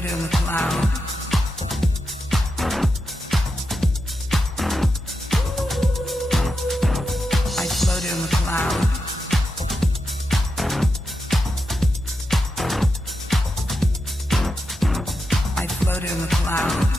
float in the cloud. I float in the cloud. I float in the cloud.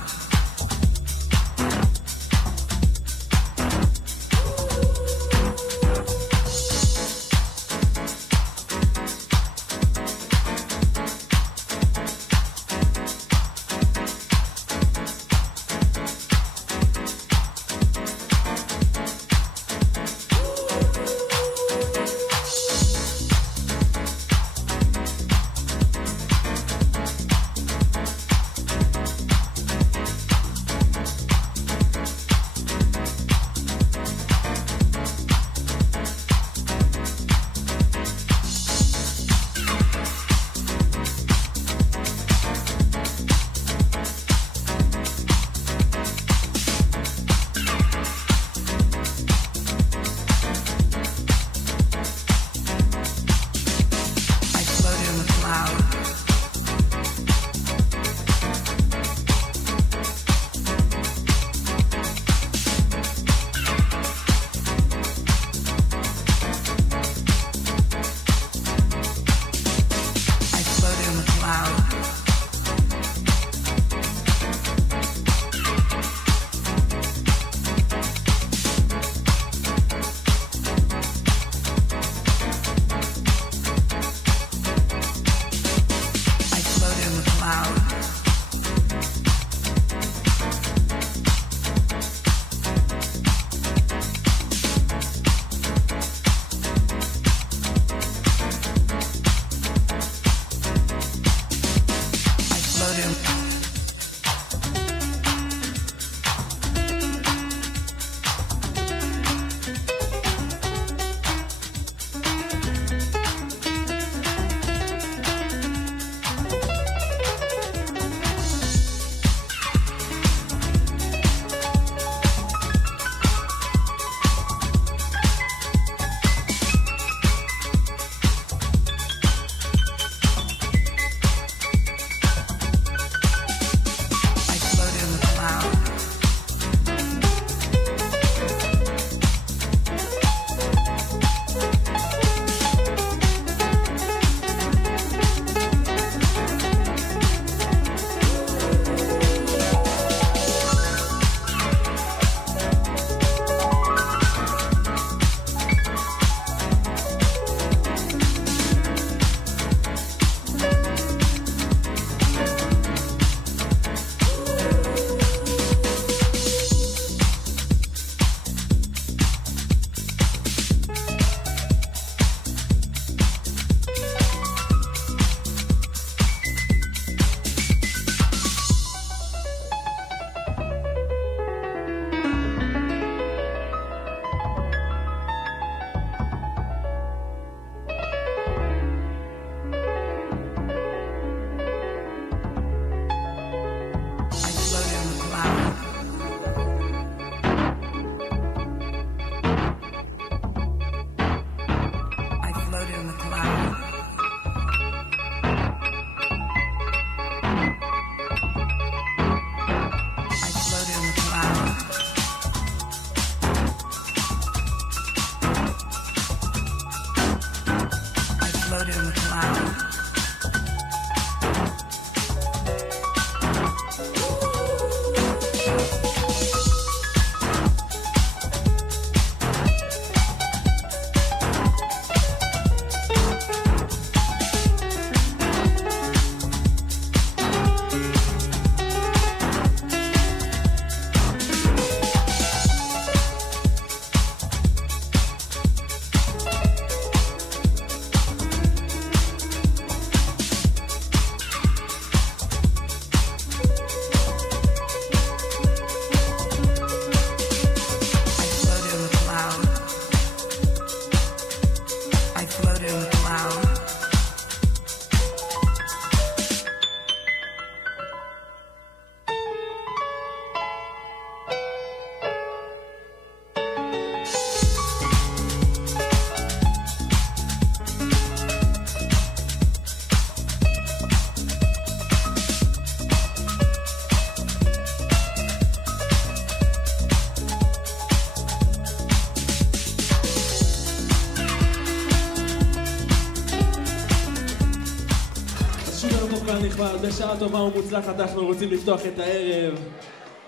שוב לנו טוב כאן נכבד, בשעה טובה ומוצלחת אנחנו רוצים לפתוח את הערב.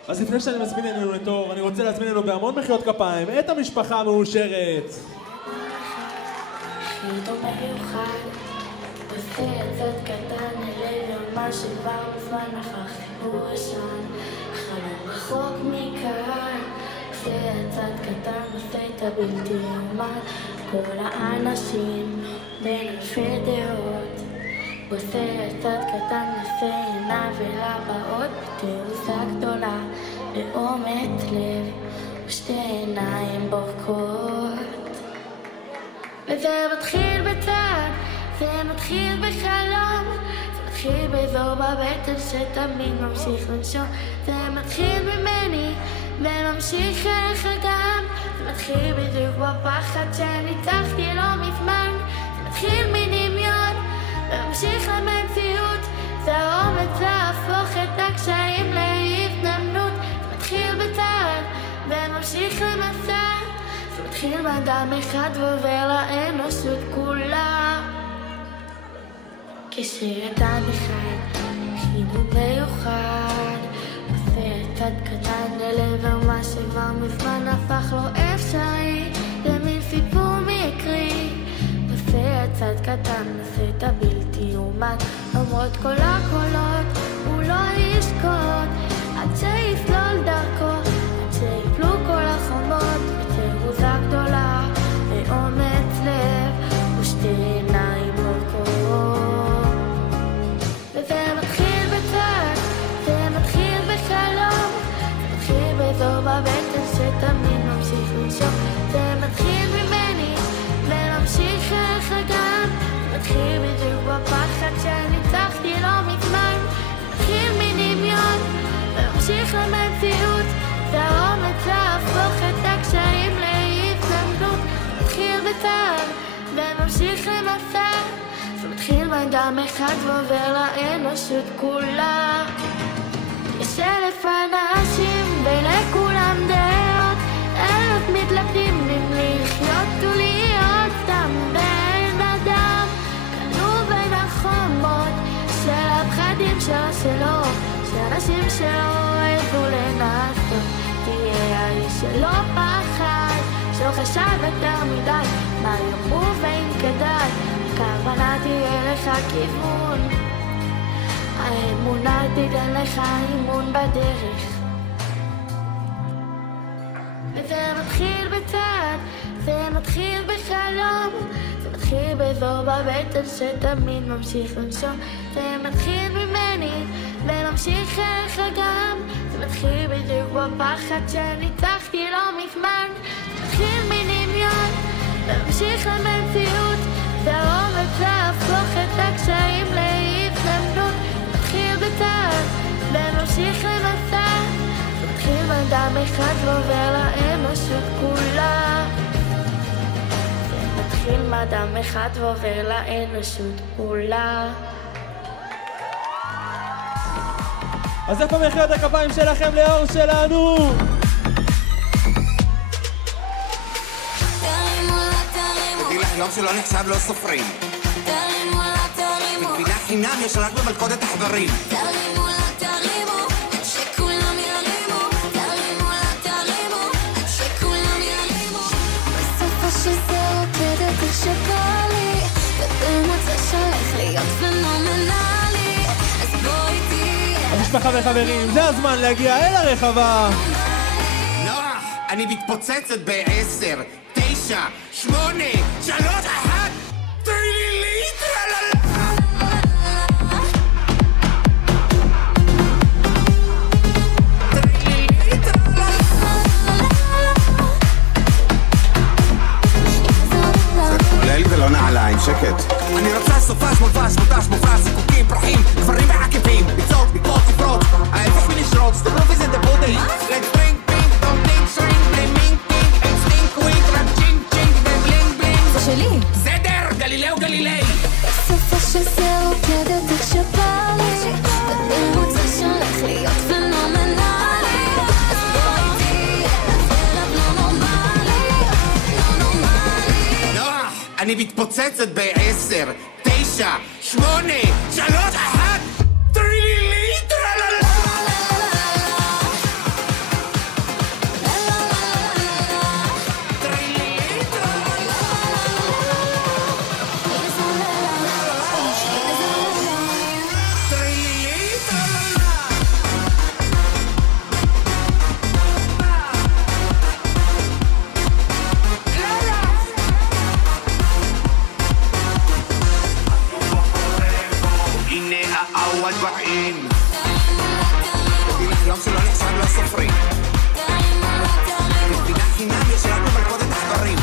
אז לפני שאני מזמין אלינו את אור, אני רוצה להזמין אלינו בהמון מחיאות כפיים את המשפחה המאושרת. חידום מיוחד, עושה יצאת קטן אליו מה שכבר מזמן הפך חיבור ישן, חלום רחוק מכאן, עושה יצאת קטן עושה את הבלתי יאומן, כל האנשים בין אלפי דעות, עושה יצאת קטן עושה עינה ולבאות, בתעוזה גדולה לאומץ לב ושתי עיניים בורקות. וזה מתחיל בצד, זה מתחיל בחלום, זה מתחיל באזור בבטן שתמיד ממשיך לנשום, זה מתחיל ממני וממשיך אליך גם, זה מתחיל בדיוק בפחד שניצחתי לא מזמן, זה מתחיל מדמיון וממשיך למציאות, זה האומץ להפוך את הקשיים להזדמנות, זה מתחיל בצד וממשיך למסע, זה מתחיל באדם אחד ועובר לאנושות כולה. כשאדם אחד חידום מיוחד עושה צד קטן ללב מה שכבר מזמן הפך לו אפשרי למין סיפור מקרי, עושה צד קטן עושה את הבלתי יאומן, למרות כל הקולות הוא לא ישקוט עד שיסלול דרכו, עד שיפלו כל החומות בתעוזה גדולה ואומץ לב ושתי עיניים בורקות. וזה מתחיל בצד, זה מתחיל בחלום, זה מתחיל באזור בבטן שתמיד ממשיך לנשום, זה מתחיל ממני וממשיך אליך גם, זה מתחיל בדיוק בפחד שניצחתי לא מזמן, זה מתחיל מדמיון וממשיך למציאות, זה האומץ להפוך את הקשיים להזדמנות, זה מתחיל בצד וממשיך למסע, זה מתחיל באדם אחד ועובר לאנושות כולה. יש אלף אנשים ולכולם דעות, אלף מתלבטים אם לחיות ולהיות סתם בן אדם, קנו בין החומות של הפחדים שלו, שאנשים שלא אוהבו לנסות, תהיה האיש שלא פחד, שלא חשב יותר מדי מה יאמרו ואם כדאי, הכוונה תהיה לך כיוון, האמונה תיתן לך אימון בדרך. וזה מתחיל בצד, זה מתחיל בחלום, זה מתחיל באזור בבטן שתמיד ממשיך לנשום, זה מתחיל ממני וממשיך אליך גם, זה מתחיל בדיוק בפחד שניצחתי לא מזמן, זה מתחיל מדמיון וממשיך למציאות, זה האומץ להפוך את הקשיים להזדמנות, זה מתחיל בצד וממשיך למסע, זה מתחיל באדם אחד ועובר לאנושות כולה, זה מתחיל באדם אחד ועובר לאנושות כולה. אז איפה מחיאות הכפיים שלכם לאור שלנו? יום שלא נחשב לא סופרים, בגבינה חינם יש רק במלכודת החברים. תרימו לה תרימו, עד שכולם ירימו, תרימו לה תרימו, עד שכולם ירימו. בסופה שזה רוקדת איך שבא לי, ובמוצא שהולך להיות פנומנלי, אז בואי תהיה. המשפחה וחברים, זה הזמן להגיע אל הרחבה. נוח, אני מתפוצצת ב10, 9, 8, 3, 1, תראי לי, טרללה. זה כולל ולא נעליים, שקט. אני רוצה סופש, מולבש, מודש, מופרש, זיקוקים, פרחים, דברים ועקבים, לצעוק, לקרות, לפרוץ, ההפך מלשרוץ, the proof is in the pudding. Let's drink, pink, don't think, shrink, play mink, pink, and stink, wink, rap, ching, ching, ובלינג, בלינג. זה שלי. סדר, גלילאו גלילי. בסופה שזה רוקדת איך שבא לי, ובמוצא שהולך להיות פנומנלי, אז בואי תהיה, זה לא נורמלי, לא נורמלי. נוח, אני מתפוצצת ב10, 9, 8, 3, والباقيين تبي الأحلام سلو الحساب للصفرين تبي نحكي نام يشربوا بالقوة تحضرين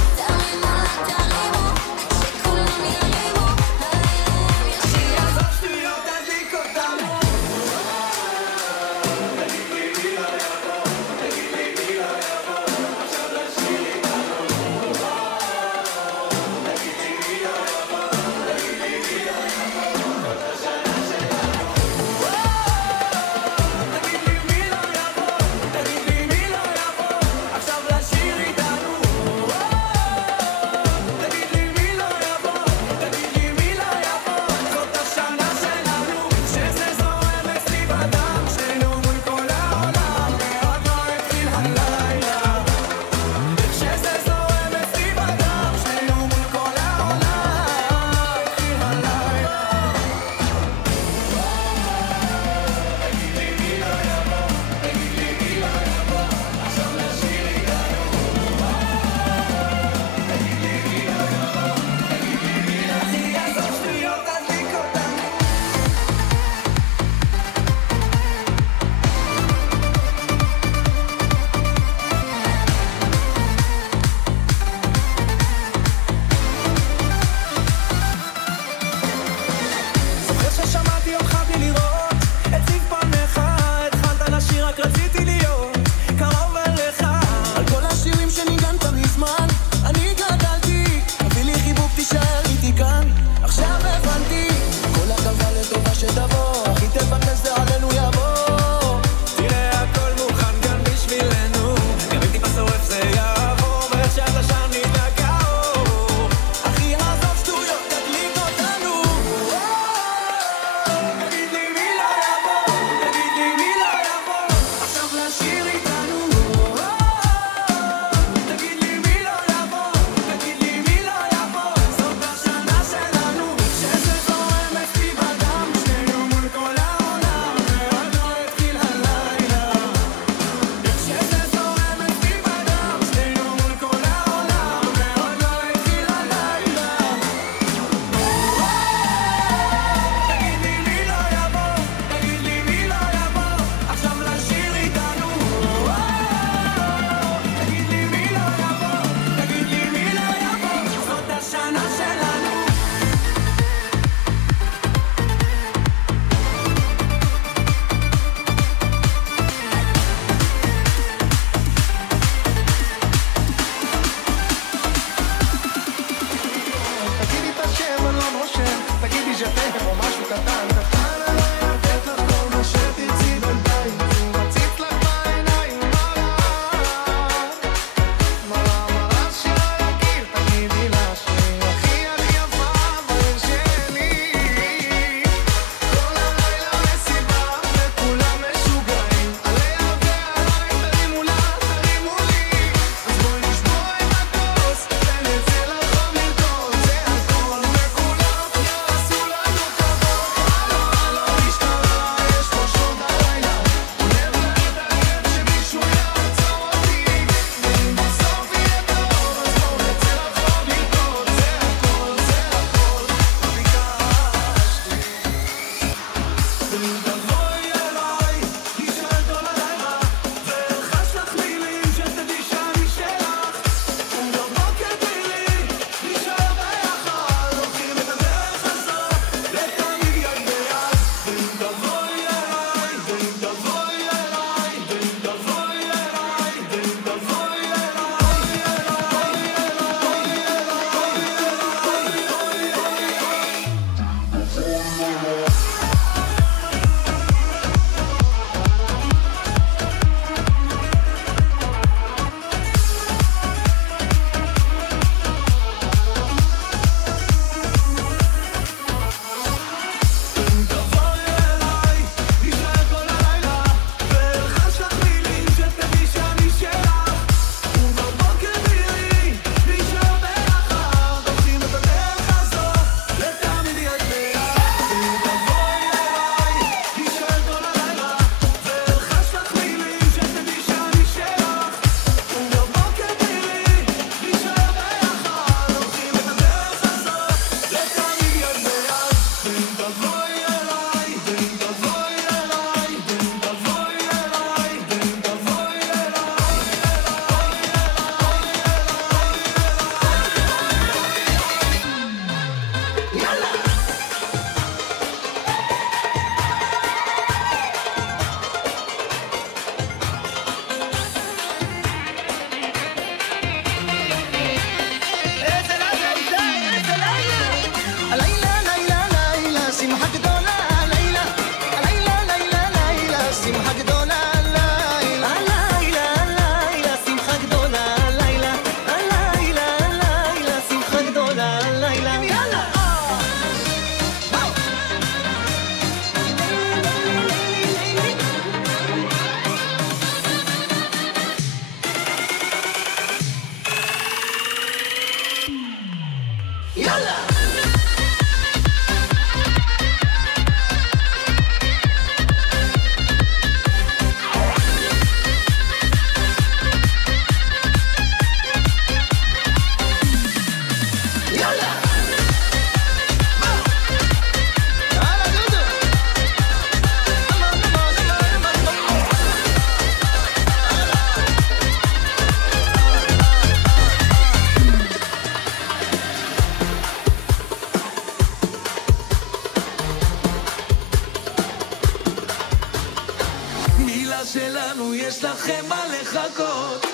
שלנו, יש לכם מה לחכות.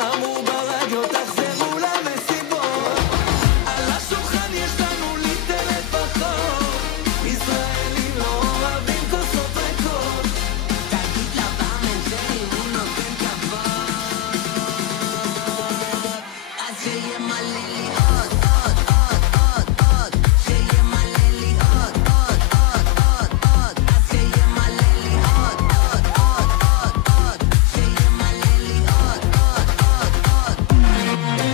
אמרו ברדיו תחזרו למסיבות, על השולחן יש לנו ליטר לפחות. ישראלים לא אוהבים כוסות ריקות. תגיד לבאמן שאם הוא נותן כבוד, אז שיהיה מלא לי עוד, עוד, עוד, עוד, עוד. שיהיה מלא לי עוד, עוד, עוד, עוד, עוד. אז שיהיה מלא לי עוד, עוד, עוד, עוד, עוד. שיהיה מלא לי עוד, עוד, עוד, עוד.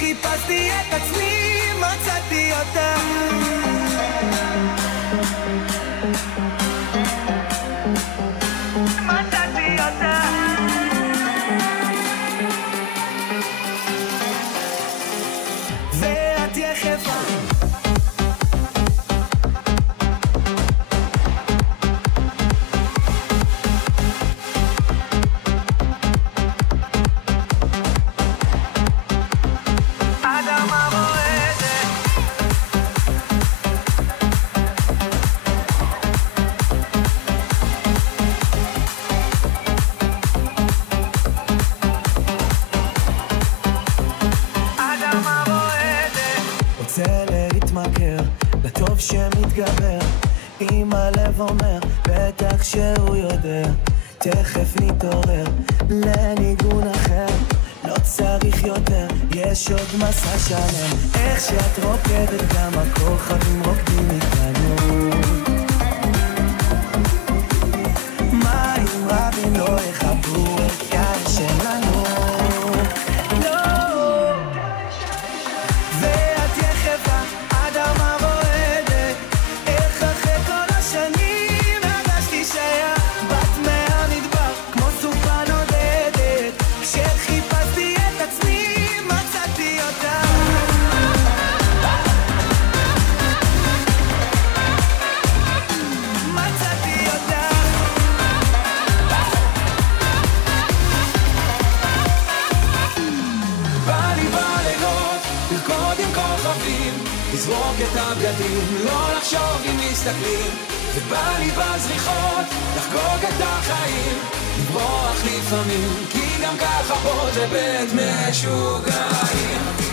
כשחיפשתי את עצמי מצאתי אותה מצאתי אותה ואת יחפה שמתגבר אם הלב אומר בטח שהוא יודע תכף נתעורר לניגון אחר לא צריך יותר יש עוד מסע שלם איך שאת רוקדת גם הכוכבים רוקדים איתנו מים רבים לא יחברו את יד שלנו לא ואת יחפה אדמה לזרוק את הבגדים, לא לחשוב אם מסתכלים ובא לי בזריחות, לחגוג את החיים לברוח לפעמים, כי גם ככה פה זה בית משוגעים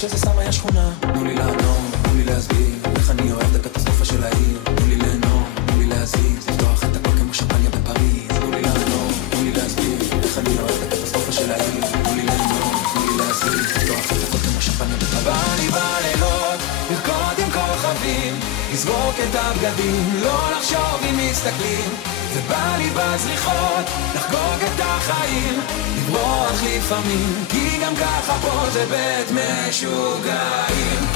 שזה סתם היה שכונה תנו לי לענות, תנו לי להסביר איך אני אוהב את הקטסטרופה של העיר תנו לי ליהנות, תנו לי להזיז לפתוח את הכל כמו שמפניה בפריז תנו לי לענות, תנו לי להסביר איך אני אוהב את הקטסטרופה של העיר תנו לי ליהנות, תנו לי להזיז לפתוח את הכל כמו שמפניה בפריז בא לי בלילות, לרקוד עם כוכבים לזרוק את הבגדים, לא לחשוב אם מסתכלים ובא לי בזריחות, לחגוג את החיים לברוח לפעמים, כי גם ככה פה זה בית משוגעים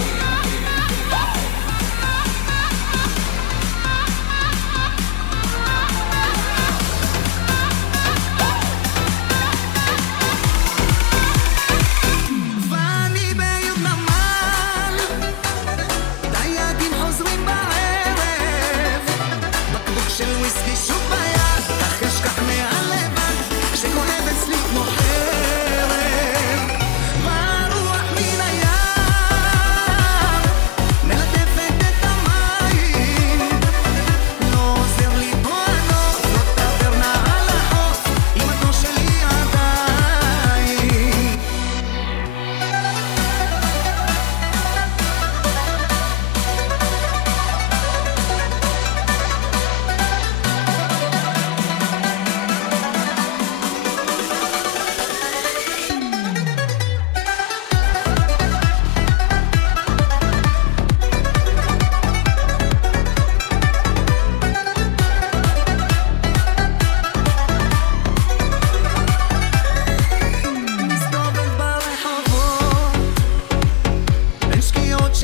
ואני ביודממה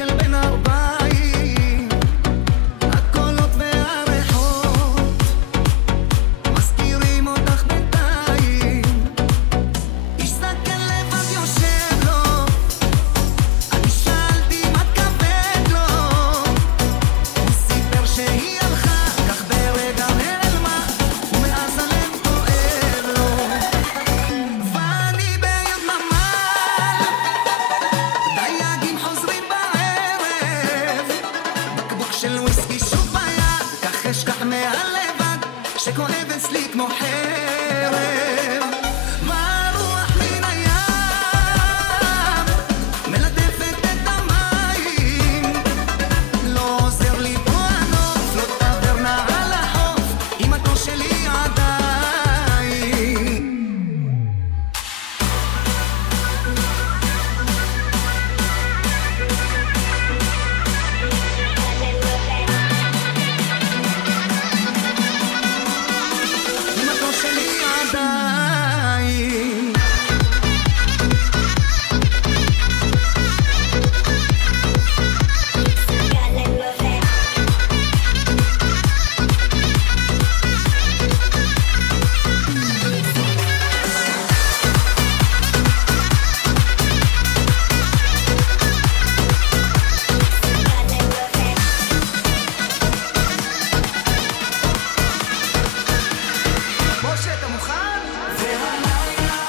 של בין ארבעים, הקולות והריחות מסתירים אותך בינתיים. איש זקן לבד יושב לו, אני שאלתי מה כבד לו, הוא סיפר שהיא הלכה כך ברגע נעלמה, ומאז הלב כואב לו. ואני בידממה, דייגים חוזרים בערב, בקבוק של וויסקי שוב ביד, כך אשכח מהלבד שכואב אצלי כמו חרב. והרוח מן הים מלטפת את המים, לא עוזר לי פה הנוף, לא תעבר נא על החוף, אמתו שלי עדיין. אמתו שלי עדיין. משה, אתה מוכן? והלילה,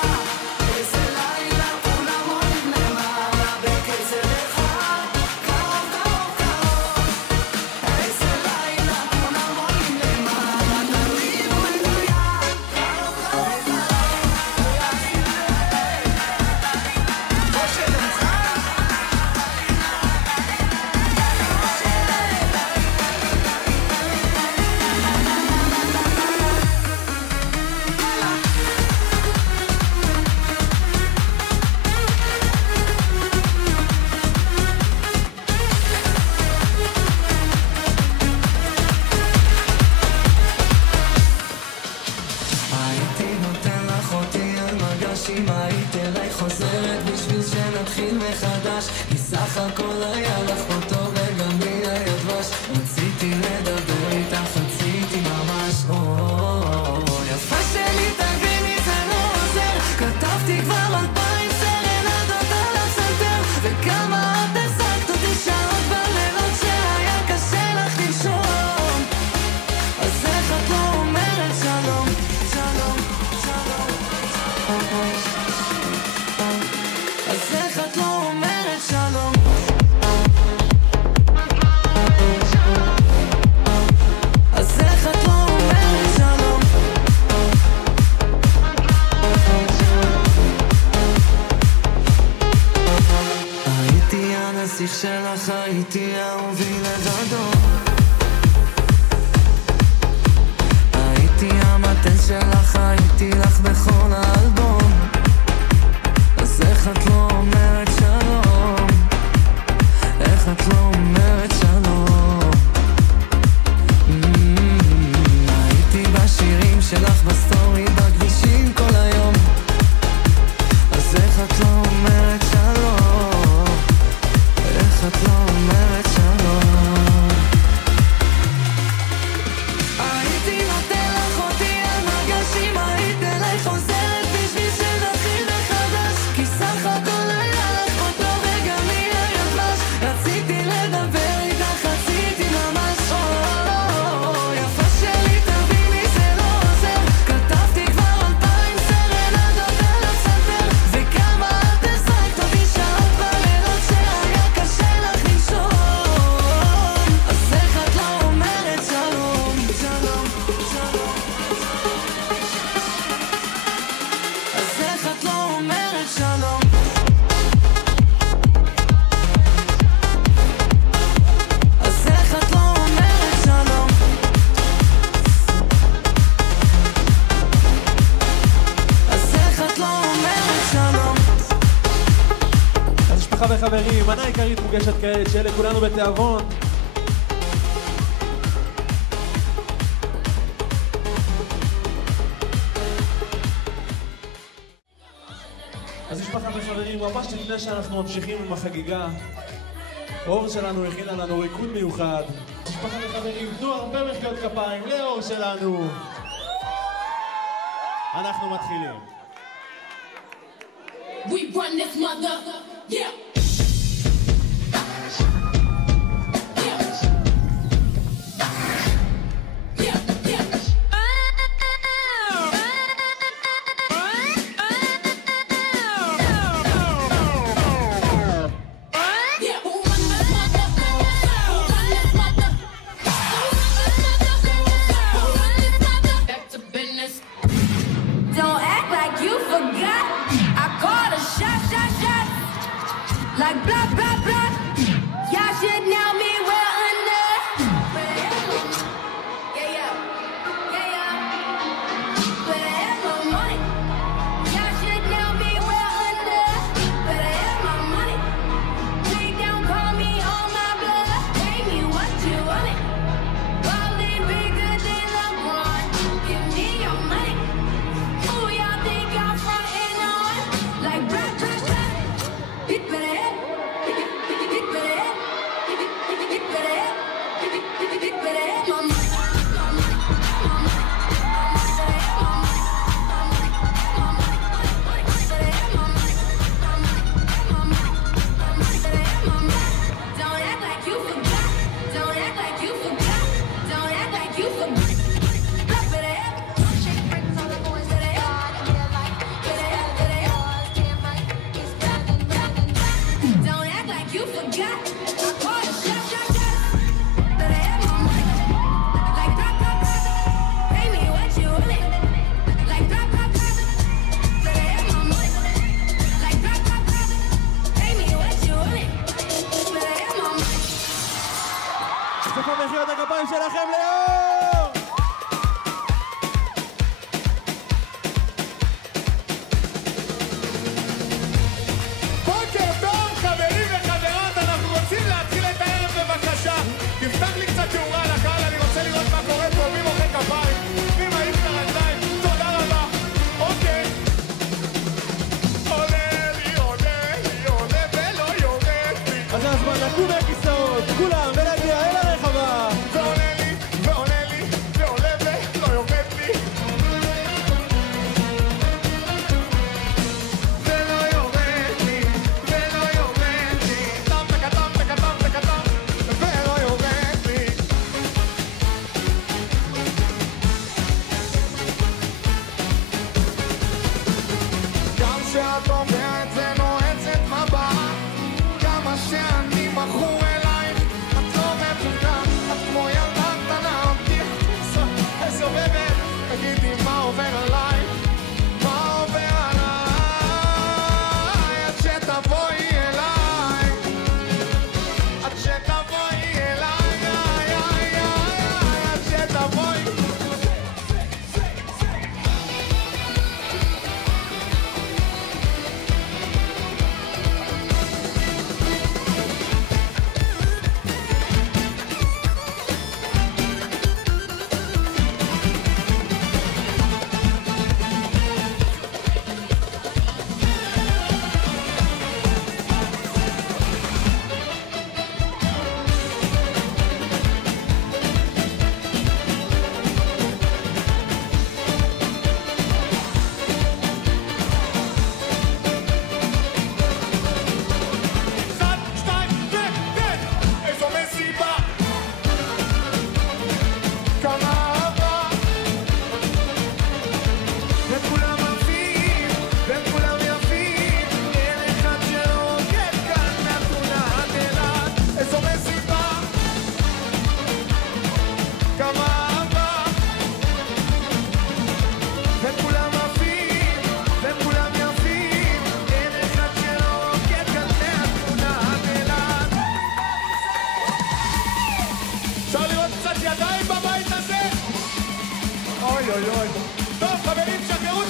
איזה לילה, כולם עולים למעלה בקצב אחד, קרוב, קרוב, קרוב. איזה לילה, כולם עולים למעלה, תרימו את היד, קרוב, קרוב, קרוב. משה, אתה מוכן? הייתי נותן לך אותי על מגש אם היית אליי חוזרת בשביל שנתחיל מחדש, כי סך הכל היה לך פה טוב וגם לי היה דבש. רציתי לדבר איתך, רציתי ממש יפה שלי תגידי זה לא עוזר, כתבתי כבר 2000 סרנדות על הפסנתר, וכמה את השגת אותי שעות בלילות שהיה קשה לך לישון. אז איך את לא אומרת שלום, שלום, שלום? אז איך את לא אומרת שלום? אז איך את לא אומרת שלום? הייתי הנסיך שלך, הייתי אהובי לבדו, הייתי המתן שלך, הייתי לך בכל האלבום. אז איך את לא אומרת שלום? איך את לא אומרת שלום? הייתי בשירים שלך בסטורי בכבישים כל היום. אז איך את לא אומרת שלום? איך את לא אומרת שלום? הייתי נותן לך אותי על מגש אם היית אליי חוזרת בשביל שנתחיל מחדש, כי סך הכל היה לך פה טוב וגם לי היה דבש. רציתי לדבר איתך, רציתי ממש יפה שלי תביני זה לא עוזר, כתבתי כבר 2000 סרנדות על הפסנתר, וכמה את השגת אותי שעות בלילות שהיה קשה לך לישון. אז איך את לא אומרת שלום, שלום, שלום? אז איך את לא אומרת שלום? אז איך את לא אומרת שלום? אז איך את לא אומרת שלום? אז משפחה וחברים, מנה עיקרית מוגשת כעת, שיהיה לכולנו בתיאבון. אז משפחה וחברים, ממש לפני שאנחנו ממשיכים עם החגיגה, אור שלנו הכינה לנו ריקוד מיוחד. משפחה וחברים, תנו הרבה מחיאות כפיים לאור שלנו. אנחנו מתחילים. We run this mother, yeah. Like blah blah blah, y'all should know me well enough. Yeah yeah, yeah yeah. But I have my money. Y'all should know me well enough. But I have my money. Please don't call me on my bluff. Pay me what you want it. Ballin' bigger than LeBron. Give me your money. Who y'all think y'all frontin' on? Like blah blah blah. Hit better. איפה מחיאות הכפיים שלכם לאור? בוקר טוב חברים וחברות, אנחנו רוצים להתחיל את הערב בבקשה. תפתח לי קצת תאורה לקהל, אני רוצה לראות מה קורה פה, מי מוחא כפיים, מי מעיף את הרגליים, תודה רבה. אוקיי. עולה לי ולא יורד לי. אז זה הזמן לקום מהכיסאות, כולם, ולהגיע אל הרחבה. ועולה לי ועולה ולא יורד לי. ולא יורד לי. טם תקטם, ולא יורד לי. גם שאת אומרת זה נועצת מבט, כמה שאני מכור אלייך, את לא מפוקה, את כמו ילדה קטנה, אותי סובבת, תגידי מה עובר עליי, מה עובר עליי, עד שתבואי אליי, עד שתבואי אליי, עד שתבואי. טוב חברים, שחררו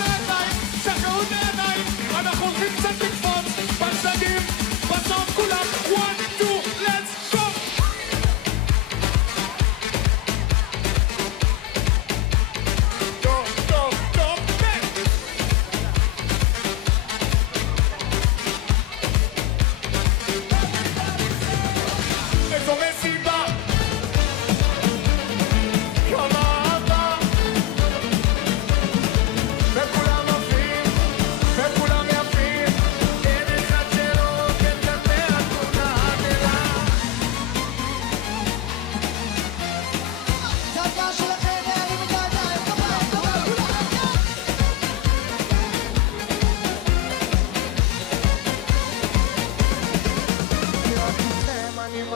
את העיניים, אנחנו הולכים קצת לקפוץ בצדדים, בסוף כולם 1, 2, let's go.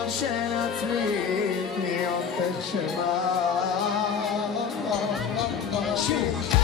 חלומות של עצמי להיות איך שמה שוב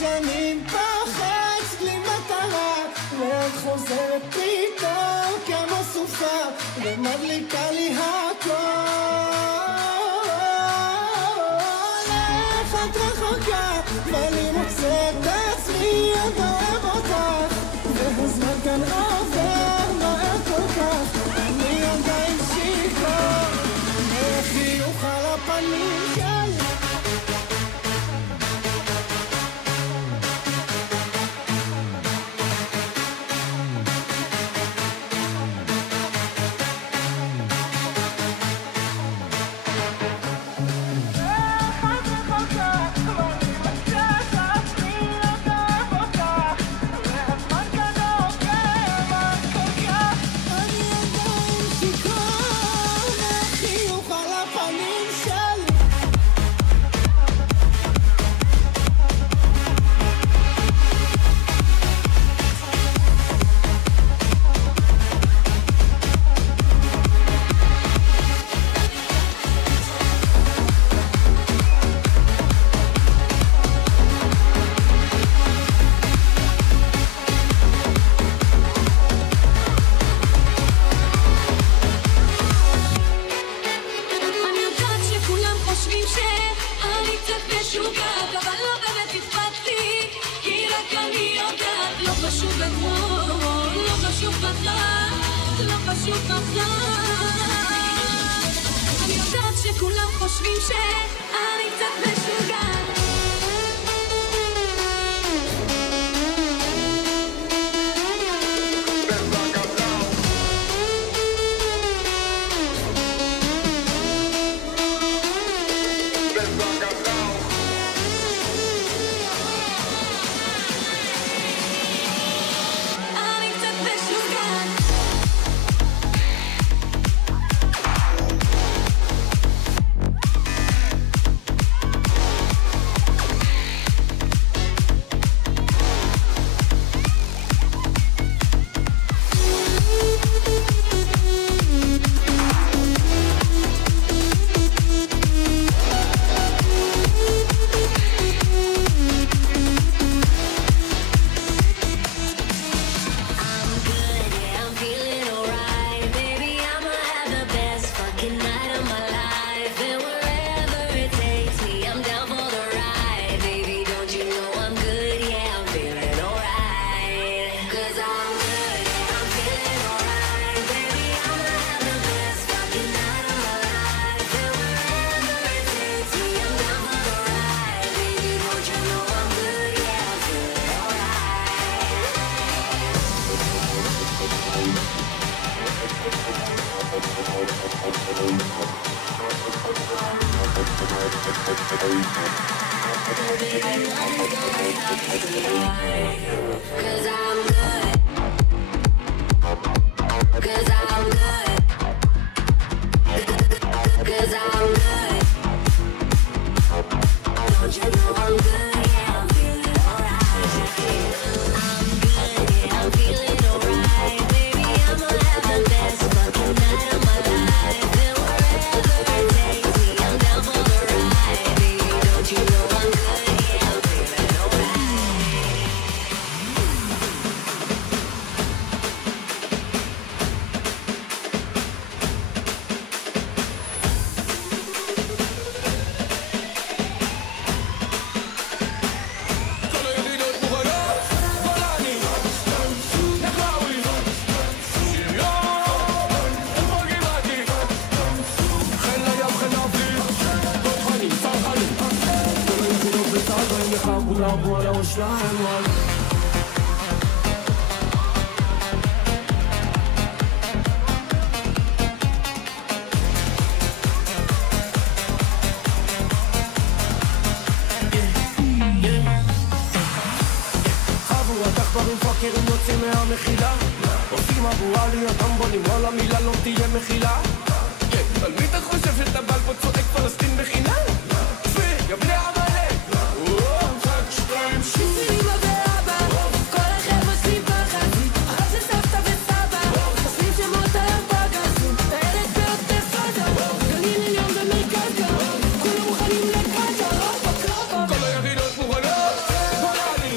שנים פחץ בלי מטרה ואת חוזרת פתאום כמו סופה ומדליקה לי הכל איך את רחוקה ואני מוצא את עצמי עוד אוהב אותך והזמן כאן עובר מהר כל כך אני עדיין שיכור וחיוך על הפנים שלי אני יודעת שכולם חושבים שאני קצת משוגעת glaub oder ich schlagen wollen. מכירים יוצאים מהמחילה עושים עבורה להיות אמבונים וואלה מילה לא תהיה מחילה על מי אתה חושב שאתה בא פה צועק פלסטין בחינם? יא בני עמלק 1, 2, 3 אמא ואבא כל החבר'ה שלי בחזית אח של סבתא וסבא חושבים שמות על הפגזים הילד בעוטף עזה גליל עליון במרכז גרון כולם מוכנים לקרקע בקרקע כל היחידות מוכנות גולני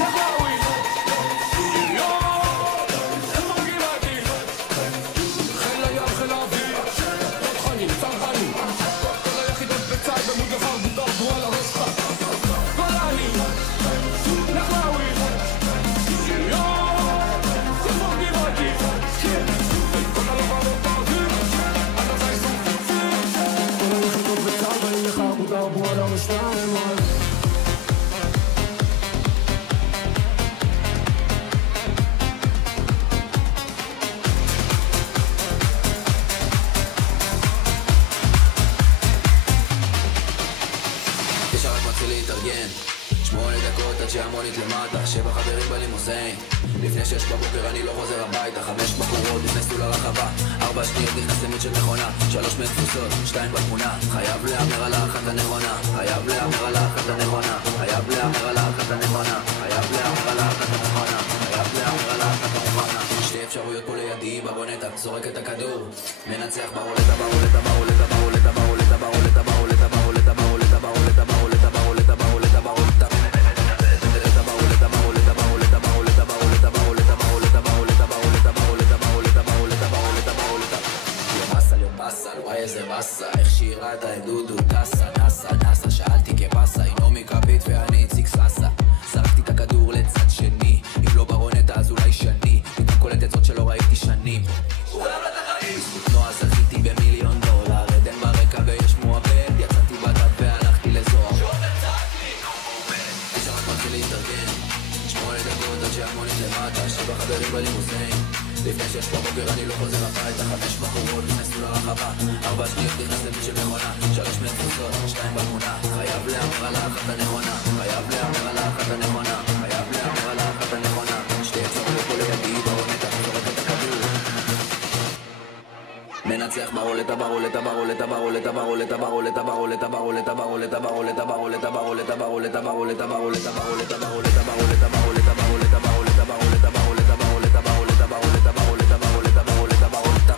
נחלאווי חיל הים חיל האוויר תותחנים צנחנים כל היחידות בצה"ל במוד אחר בוטרדו על הראש גולני נחלאווי תפור גבעתי כל הלוחמות באוויר עד הטיס כל היחידות בצה"ל באים לך בוטרדו על הראש שהמונית למטה, 7 חברים בלימוזיין לפני 6 בבוקר אני לא חוזר הביתה 5 בחורות נכנסו לרחבה 4 שניות נכנס למוד של מכונה 3 מהן תפוסות, 2 בתמונה חייב להאמר על האחת הנכונה חייב להאמר על האחת הנכונה חייב להאמר על האחת הנכונה חייב להאמר על האחת הנכונה חייב להאמר על האחת הנכונה 2 אפשרויות פה לידי ברונטה זורק את הכדור מנצח ברולטה ברולטה ברולטה ברולטה ברולטה ברולטה ברולטה ברולטה ברולטה ברולטה ברולטה ברולטה ברולטה ברולטה איזה בסה, איך שירת דודו טסה, נסה, נסה, שאלתי כבסה, אינומי כבית ואני איציק ססה זרקתי את הכדור לצד שני, אם לא ברונטה אז אולי שני, פתאום קולטת זאת שלא ראיתי שנים הוא חייב לה את החיים תנועה זזיתי ב$1,000,000 עדן ברקע ויש מועבד יצאתי בדד והלכתי לזוהר שובר צעק לי, תשע רק מתחיל להתארגן 8 דקות עד שהמונית למטה 7 חברים בלימוזיין לפני 6 בבוקר אני לא חוזר הביתה 5 בחורות נכנסו לרחבה 4 שניות נכנס למוד של מכונה 3 מהן תפוסות, 2 בתמונה חייב להאמר על האחת הנכונה חייב להאמר על האחת הנכונה חייב להאמר על האחת הנכונה 2 אפשרויות פה לידי ברונטה זורק את הכדור מנצח ברולטה ברולטה ברולטה ברולטה ברולטה ברולטה ברולטה ברולטה ברולטה ברולטה ברולטה ברולטה ברולטה ברולטה ברולטה ברולטה ברולטה ברולטה ברולטה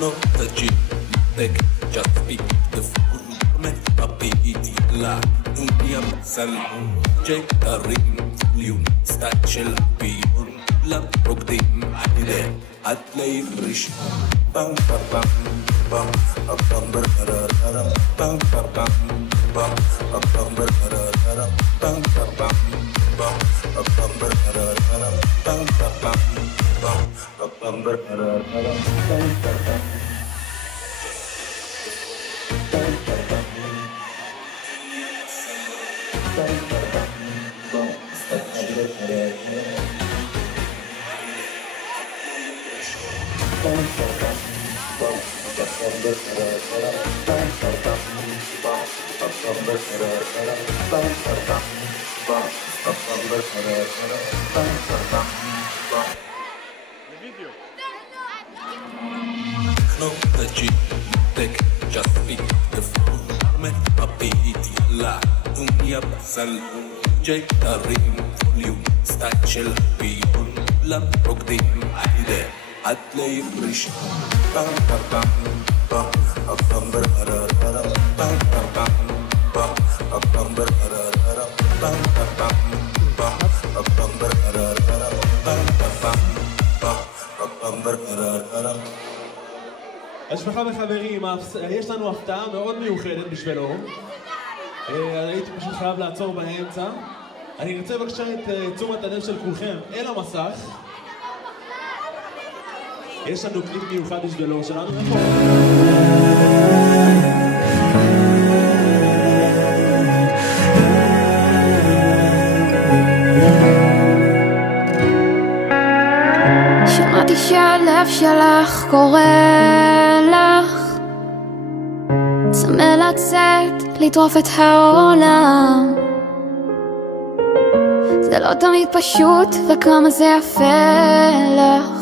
No, the G, they just speak the food. Men, papi, la, unia, sal, J, ring, you, stachel, pion, la, rogdim, ide, atlay, rish, bam, bam, bam, bam, bam, bam, bam, bam, bam, bam, bam, bam, bam, bam, bam, No, the G, they just speak the food. Men, papi, la, unia, sal, J, ring, you, stachel, pion, la, rogdim, ide, atlay, rish, bam, bam, bam, bam, bam, bam, bam, אז משפחה וחברים, יש לנו הפתעה מאוד מיוחדת בשבילו. הייתי פשוט חייב לעצור באמצע. אני רוצה בבקשה את תשומת הלב של כולכם אל המסך. יש לנו קליפ מיוחד בשבילו שלנו. שמעתי שהלב שלך קורא לך, צמא לצאת, לטרוף את העולם. זה לא תמיד פשוט, וכמה זה יפה לך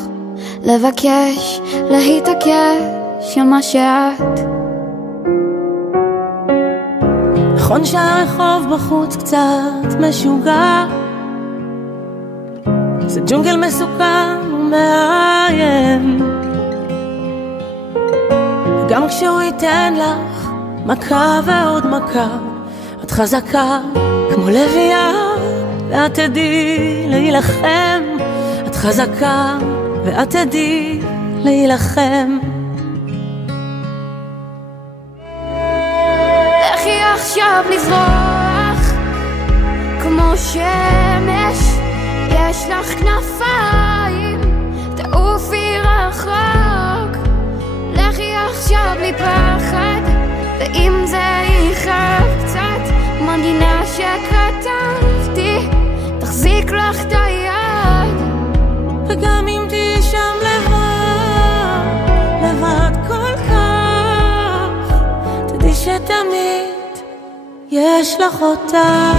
לבקש, להתעקש על מה שאת. נכון שהרחוב בחוץ קצת משוגע, זה ג'ונגל מסוכן ומאיים, גם כשהוא ייתן לך מכה ועוד מכה, את חזקה כמו לביאה ואת תדעי להילחם. את חזקה ואת תדעי להילחם. לכי עכשיו לזרוח כמו שמש, יש לך כנפיים, תעופי רחוק. לכי עכשיו בלי פחד, ואם זה יכאב קצת, מנגינה שכתבתי תחזיק לך את היד. וגם אם תהיי שם לבד, לבד כל כך, תדעי שתמיד יש לך אותה.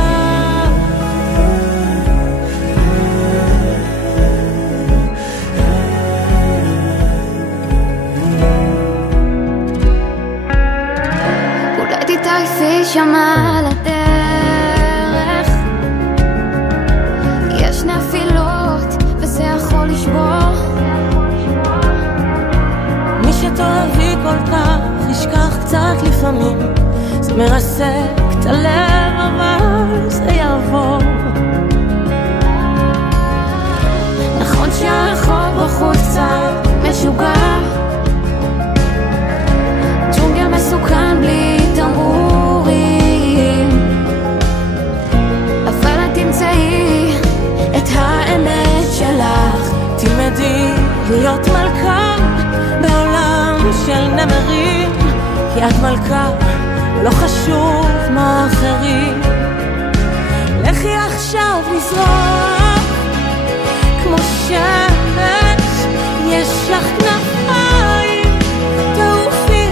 תעיפי שם על הדרך, יש נפילות וזה יכול לשבור. מי שתאהבי כל כך ישכח קצת לפעמים, זה מרסק את הלב אבל זה יעבור. נכון שהרחוב בחוץ קצת משוגע, ג'ונגל מסוכן בלי תמרורים, אבל את תמצאי את האמת שלך. תלמדי להיות מלכה בעולם של נמרים, כי את מלכה לא חשוב מה אחרים. לכי עכשיו לזרוק כמו שמש, יש לך כנפיים, תעופי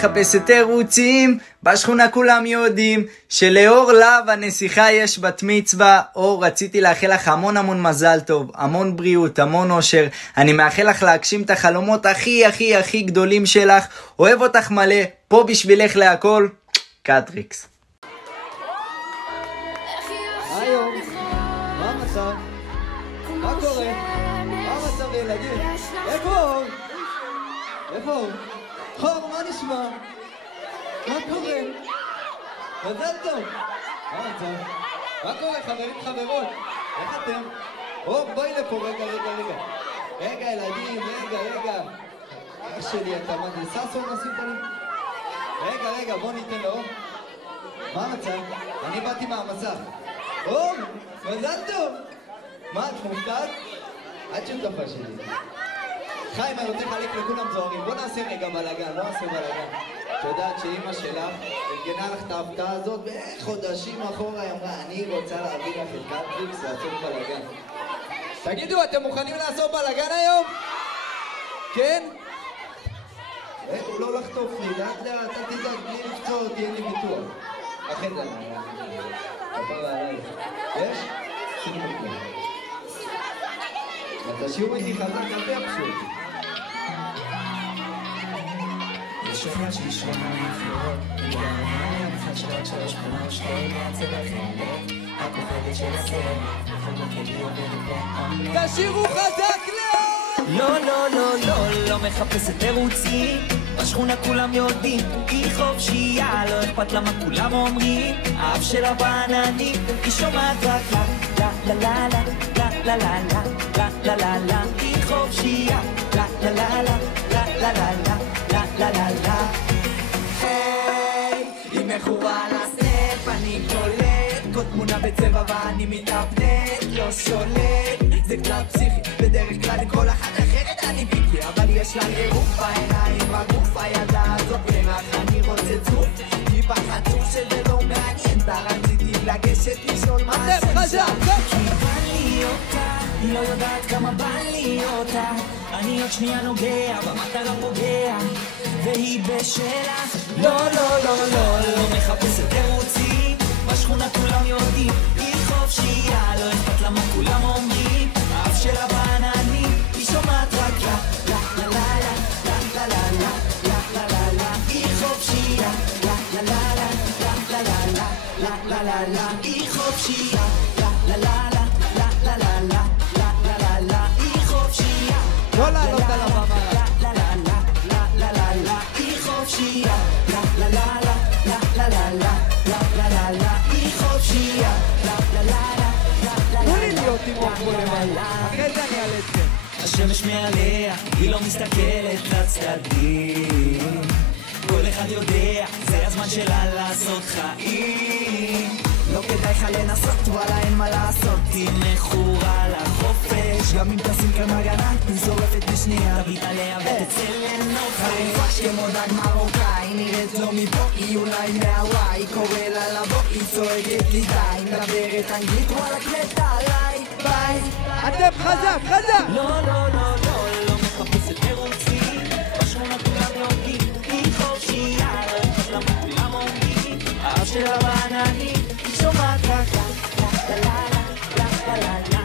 מחפשת תירוצים, בשכונה כולם יודעים שלאור להב הנסיכה יש בת מצווה. אור, רציתי לאחל לך המון המון מזל טוב, המון בריאות, המון אושר. אני מאחל לך להגשים את החלומות הכי הכי הכי גדולים שלך. אוהב אותך מלא, פה בשבילך להכל. קטריקס. היום, מה המצב? מה קורה? מה המצב ילדים? איפה אור? איפה אור? חור, מה נשמע? מה קורה? מזל טוב. מה המצב? מה קורה חברים חברות? איך אתם? אור, בואי לפה רגע. רגע ילדים, רגע. אח שלי, אתה מה זה? ססון עשית לי? רגע, בוא ניתן לאור. מה המצב? אני באתי מהמסך. אור, מזל טוב. מה, את מופתעת? את שותפה שלי. חיים, אני רוצה לחלק לכולם זוהרים. בוא נעשה רגע בלגן, לא נעשה בלגן. את יודעת שאמא שלך ארגנה לך את ההפתעה הזאת וחודשים אחורה היא אמרה, אני רוצה להביא לך את קטריקס לעשות בלגן. תגידו, אתם מוכנים לעשות בלגן היום? כן? לא לחטוף לי, לאט, אתה תדאג, בלי לפצוע אותי, אין לי ביטוח. אחרי זה אני כפרה עליי. יש? שימו לכם. תשאירו איתי חזק יותר פשוט. יש אחד שישרום מהנפלאות, וגם אחד שרק 3 בנות, 2 מעצב החלק, הכוכבת של הסרט, חוגגת לי עובדת תשאירו חזק לא מחפשת תירוצים, בשכונה כולם יודעים, היא חופשייה, לא אכפת לה מה כולם אומרים, האף שלה בעננים, היא שומעת רק לה לה לה לה לה לה לה לה לה לה לה, היא חופשייה, לה לה לה לה לה לה לה לה לה לה לה. היי, היא מכורה לסנאפ, אני קולט, כל תמונה בצבע ואני מתאפנט, לא שולט, זה קצת פסיכי, בדרך כלל לכל אחת אחרת אני ביקי, אבל יש לה לירוף בעיניים, בגוף הילדה הזאת, ורק אני רוצה צוף, היא בחצוף שזה לא מעניין, רציתי לגשת לשאול מה זה חזק, כי בא לי אותה, היא לא יודעת כמה בא לי אותה, אני עוד שנייה נוגע, במטרה פוגע, והיא בשלה, לא מחפשת תירוצים, בשכונה כולם יודעים, היא חופשייה, לא אכפת לה מה כולם אומרים, האף שלה בעננים, היא שומעת רק לה לה לה לה לה לה לה לה לה לה, היא חופשייה, לה לה לה לה לה לה לה לה לה לה, היא חופשייה, לה לה לה לה לה לה לה לה לה לה, היא חופשייה, לא לעלות על הבמה, לה לה לה לה לה לה, היא חופשייה, לה לה לה לה לה לה לה לה לה לה, היא חופשייה, לה לה לה לה. תנו לי להיות עם אור פה למעלה, אחרי זה אני אעלה אתכם. השמש מעליה, היא לא מסתכלת לצדדים, כל אחד יודע, זה הזמן שלה לעשות חיים, לא כדאי לך לנסות, וואלה אין מה לעשות, היא מכורה לחופש, גם אם תשים כאן הגנה, היא זורפת בשנייה, תביט עליה ותצא לנופש, חריפה כמו דג מרוקאי, נראית לא מפה, היא אולי מהוואי, קורא לה לבוא, היא צועקת לי די, מדברת אנגלית, וואלה קלטה עליי, ביי. אתם חזק! לא מחפשת תירוצים, בשכונה כולם יודעים, היא חופשייה, לא אכפת לה מה כולם אומרים, האף שלה בעננים, היא שומעת רק לה לה לה לה לה לה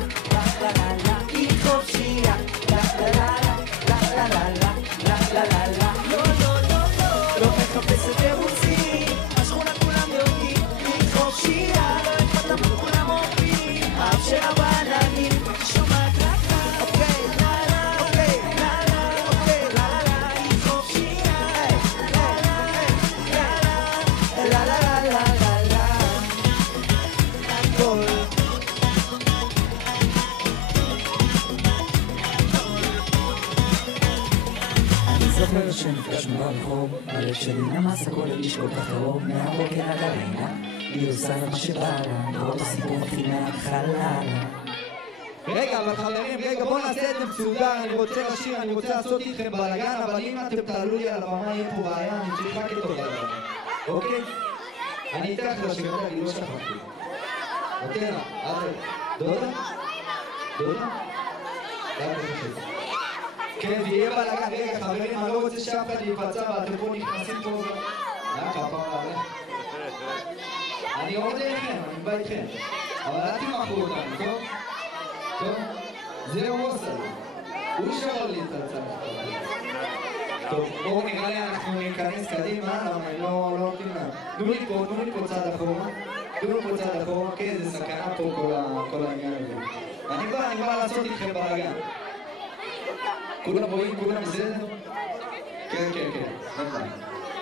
לה לה לה, היא חופשייה, לה לה לה לה לה לה לה לה לה. לא מחפשת תירוצים, בשכונה כולם יודעים, היא חופשייה, לא אכפת לה מה כולם אומרים, האף שלה בעננים, היא שומעת רק זוכר שנפגשנו ברחוב, הלב שלי נמס, הכל הרגיש כל כך קרוב, מהבוקר עד הלילה, היא עושה מה שבא לה, לראות הסיפור מתחיל מההתחלה. רגע, אבל חברים, בואו נעשה את זה מסודר, אני רוצה לשיר, אני רוצה לעשות איתכם בלגן, אבל אם אתם תעלו לי על הבמה יהיה פה בעיה, אני צריך רק את הבלגן, אוקיי? אני אתן לך לשיר, אני לא שכחתי. אוקיי, דודה? דודה? כן, ויהיה בלגן. רגע, חברים, אני לא רוצה שאף אחד ייפצע ואתם פה נכנסים פה. כפרה עליך. אני עובד איתכם, אני בא איתכם. אבל אל תמחו אותנו, טוב? טוב? זה ווסל. הוא שבר לי את הצד. טוב, בואו נראה לי אנחנו ניכנס קדימה, למה הם לא נותנים לה. תנו לי פה צד אחורה. תנו לי פה צד אחורה, כן, זה סכנה פה כל העניין הזה. אני בא לעשות איתכם בלגן. כולם רואים? כולם בסדר? כן.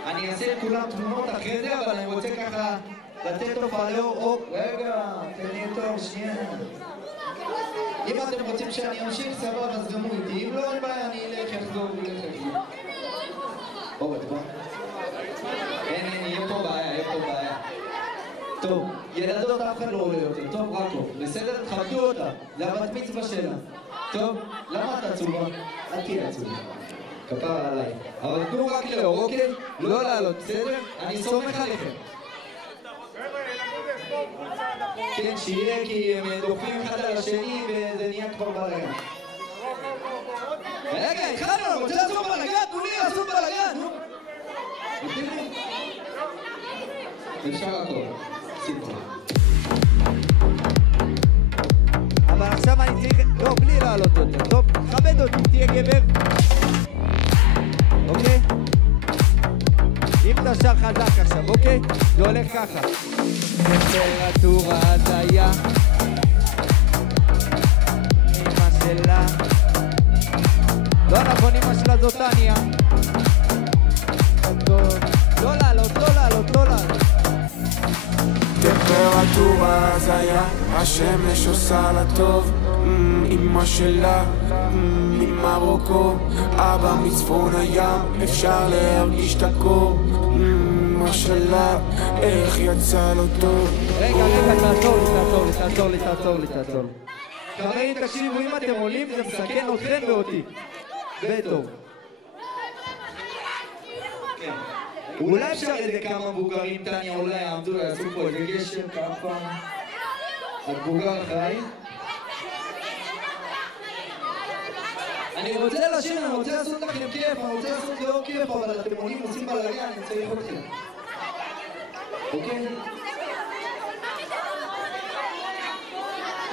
אני אעשה לכולם תמונות אחרי זה, אבל אני רוצה ככה לתת תופעה לאור. רגע, תן לי תור, שנייה. אם אתם רוצים שאני אמשיך, סבבה, אז גמו איתי. אם לא, אין בעיה, אני אלך יחזור. בוא. אין, יהיה פה בעיה. טוב, ילדות אף אחד לא עולה יותר. טוב, רק טוב. בסדר? תכבדו אותה. זה הבת מצווה שלה. טוב, למה את עצובה? אל תהיה עצובה. כפר עליי. אבל תנו רק לאור, אוקיי? לא לעלות, בסדר? אני סומך עליכם. כן, שיהיה כי הם דופקים אחד על השני וזה נהיה כבר בלגן. רגע, התחלנו, אני רוצה לעשות בלגן, תנו לי לעשות בלגן, נו. אפשר הכל. סיפור. אבל עכשיו אני צריך... לא, בלי לעלות יותר. טוב, תכבד אותי, תהיה גבר. אוקיי? אם אתה שר חזק עכשיו, אוקיי? זה הולך ככה. טמפרטורה הזיה אמא שלה לא נכון, אמא שלה זאת טניה. לא לעלות טמפרטורה הזיה, השמש עושה לה טוב. אמא שלה ממרוקו, אבא מצפון הים, אפשר להרגיש את הקור. אמא שלה, איך יצא לו טוב. רגע, תעצור לי. חברים, תקשיבו, אם אתם עולים זה מסכן אתכם ואותי. בטוב. אולי אפשר איזה כמה מבוגרים, טניה, אולי יעמדו, יעשו פה איזה גשר ככה. המבוגר חי. אני רוצה לשיר, אני רוצה לעשות לכם כיף, אני רוצה לעשות לאור כיף, אבל אתם עולים, עושים בלגן, אני צריך אתכם. אוקיי?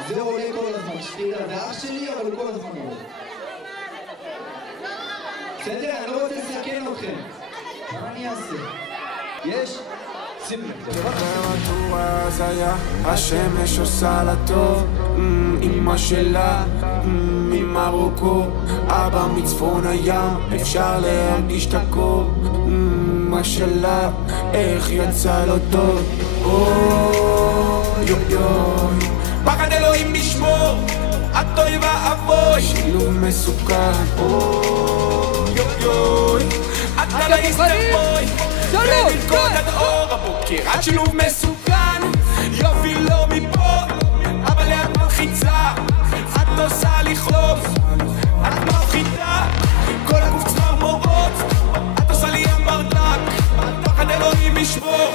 זה עולה כל הזמן, שתדע, זה אח שלי, אבל הוא כל הזמן עולה. בסדר? אני לא רוצה לסכן אתכם. מה אני אעשה? יש? שים לב. טמפרטורה הזיה, השמש עושה לה טוב. אמא שלה ממרוקו, אבא מצפון הים, אפשר להרגיש את הקור. אמא שלה, איך יצא לו טוב. אוי, פחד אלוהים לשמור, את אוי ואבוי, שילוב מסוכן. אוי, את על ההסתבוי, ולרקוד עד אור הבוקר, את שילוב מסוכן. יופי לא מפה, אבל ליד מלחיצה, את עושה לי חוף, את מפחידה, כל הגוף צמרמורות, את עושה לי המברדק, פחד אלוהים ישמור.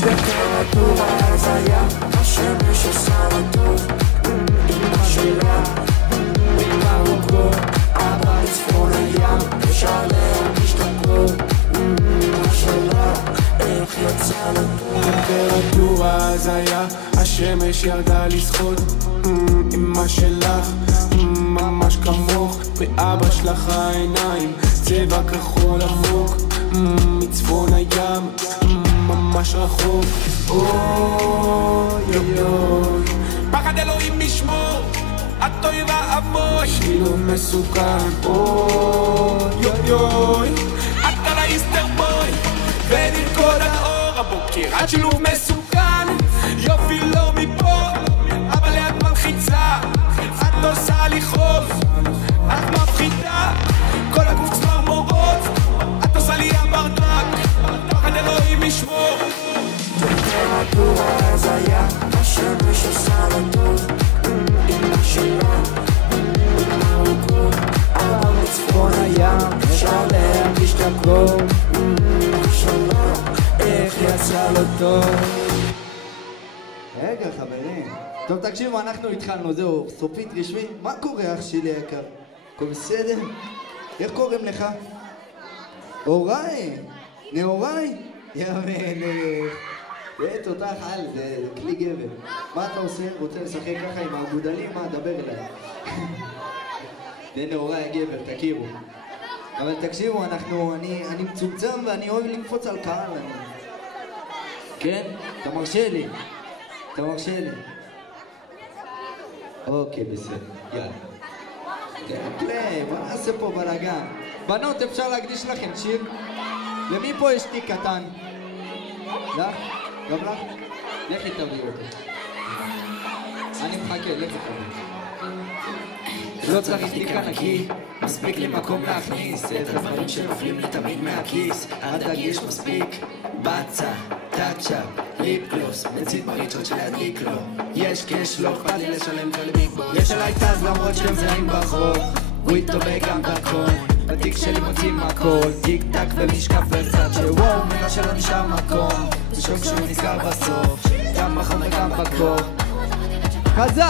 טמפרטורה הזיה, השמש עושה לה טוב. אמא שלה ממרוקו, אבא מצפון הים, אפשר להרגיש את הקור. אמא שלה, איך יצא לה טוב. טמפרטורה הזיה, השמש ירדה לשחות. אמא שלך ממש כמוך, ואבא שלך העיניים צבע כחול עמוק. מצפון הים ממש רחוק. אוי, פחד אלוהים לשמור, את אוי ואבוי, שילוב מסוכן. אוי, את על ההסתבוי, ולרקוד עד אור הבוקר, את שילוב מסוכן. יופי לא מפה, אבל ליד מלחיצה, את עושה לי חוף, את מפחידה, כל הגוף צמרמורות, את עושה לי המברדק, פחד אלוהים ישמור. טמפרטורה הזיה, השמש עושה לה טוב. אמא שלה ממרוקו, אבא מצפון הים, אפשר להרגיש את הקור. אמא שלה, איך יצא לו טוב. רגע חברים, טוב תקשיבו, אנחנו התחלנו, זהו, סופית רשמית. מה קורה אח שלי יקר? הכל בסדר? איך קוראים לך? אוראי! נאוראי? יא מלך! תותח על, זה כלי גבר. מה אתה עושה? רוצה לשחק ככה עם האגודלים? מה? דבר אליי. זה נאוראי הגבר, תכירו. אבל תקשיבו, אני מצומצם ואני אוהב לקפוץ על קהל. כן? אתה מרשה לי. אתה מרשה לי. אוקיי, בסדר. יאללה. פליי, בוא נעשה פה בלגן. בנות, אפשר להקדיש לכם שיר? למי פה יש תיק קטן? לך? גם לך? לכי תביאו אותו. אני מחכה, לכי תביאו. לא צריך תיק ענקי, מספיק לי מקום להכניס את הדברים שנופלים לי תמיד מהכיס. הדגיש מספיק, בצע, טאצ'ה, ליפ גלוס, מצית מריצות שלהדליק לו. יש קש, לא אכפת לי לשלם כאלה ביג בוס. יש עליי טז למרות שהם זהים ברחוב, הוא איתו וגם דרכון. בתיק שלי מוצאים הכל, טיק טק ומשקף וצד שוואו, מראה שלא נשאר מקום, ושוק שהוא נזכר בסוף, גם בחם וגם בקור. חזק!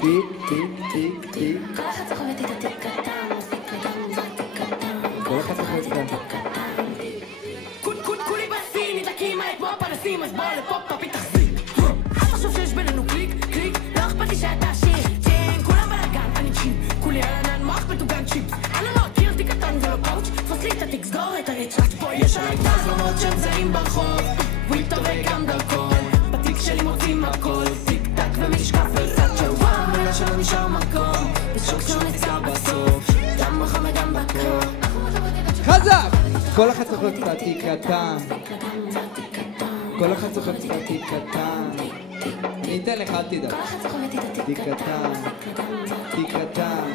טיק, טיק, טיק, טיק. כל אחד צריך לתת את הטיק קטן, מספיק קטן, זה טיק קטן. כל אחד צריך לתת את הטיק קטן. כולי בסין, נדלקים כמו הפנסים, אז בוא לפה פאפי תחזיק. אל תחשוב שיש בינינו קליק, קליק, לא אכפת לי שאתה עשיר. כן, כולם בלגן, אני צ'יפ, כולי על ענן מוח מטוגן צ'יפס. אני לא מכיר טיק קטן ולא פאוץ', תפוס לי את הטיק, סגור את הרצ'אט. פה יש עליי טז למרות שהם זהים ברחוב, הוא איתו וגם דרכון. בתיק שלי מוצאים הכל, טיק טק ומשקף וצד שוואו, מראה שלא נשאר מקום, ושוק שהוא נזכר בסוף, גם בחם וגם בקור. חזק! כל אחד צריך להיות קצת תיק קטן. כל אחד צריך להיות קצת תיק קטן. אני אתן לך, אל תדע. תיק קטן. תיק קטן.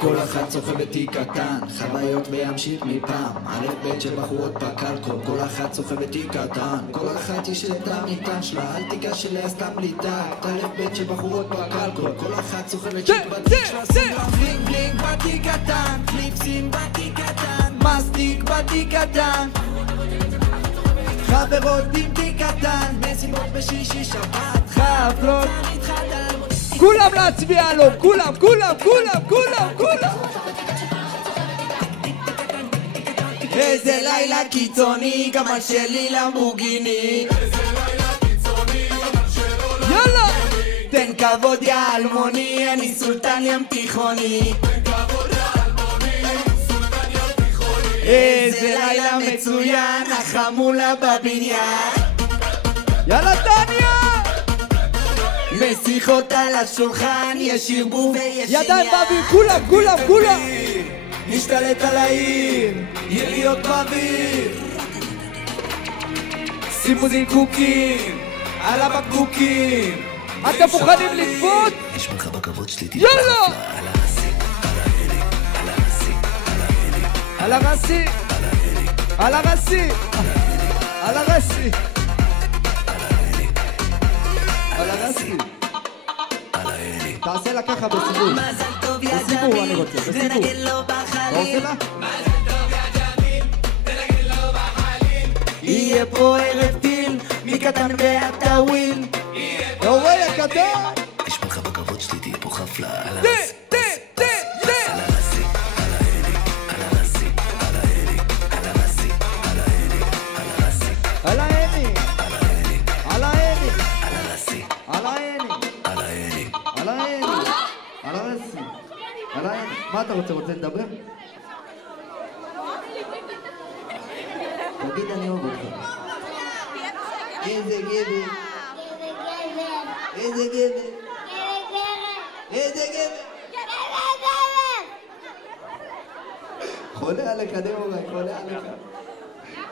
כל אחד צופה בתיק קטן, חוויות בים שיט מפעם, א' ב' של בחורות בקלקול, כל אחד צופה בתיק קטן, כל אחת יש את המטען שלה, אל תיגש אליה סתם בלי טקט, א' ב' של בחורות בקלקול, כל אחת צופה בתיק בתיק שלה, שים לה בלינג בלינג בתיק קטן, קליפסים בתיק קטן, מסטיק בתיק קטן, חברות עם תיק קטן, מסיבות בשישי שבת, חפלות, כולם להצביע לו, כולם, כולם, כולם, כולם, כולם. איזה לילה קיצוני, גם על שלי למבורגיני. יאללה! תן כבוד יא אלמוני, אני סולטן ים תיכוני. איזה לילה מצוין, החמולה בבניין. יאללה טניה! משיחות על השולחן, יש ערבוב ויש עניין. ידיים באוויר, כולם, כולם, כולם. נשתלט על העיר, יריות באוויר. שימו זיקוקים, על הבקבוקים. אתם מוכנים לקפוץ? יש ממך בכבוד שלי יאללה! על הרסי, על הרסי, על הרסי. על הרסי. תעשה לה ככה בסיבוב. בסיבוב אני רוצה, בסיבוב. אתה עושה לה? יהיה פה ערב טיל, מקטן ואתה וויל. יורי הקטן! יש ממך בכבוד שלי תהיה פה חפלה. על העני, על העני, על העני, על העני, על הרסי, על העני. מה אתה רוצה לדבר? תגיד אני אוהב אותך. איזה גבר, איזה גבר, איזה גבר. חולה עליך דמורי, חולה עליך.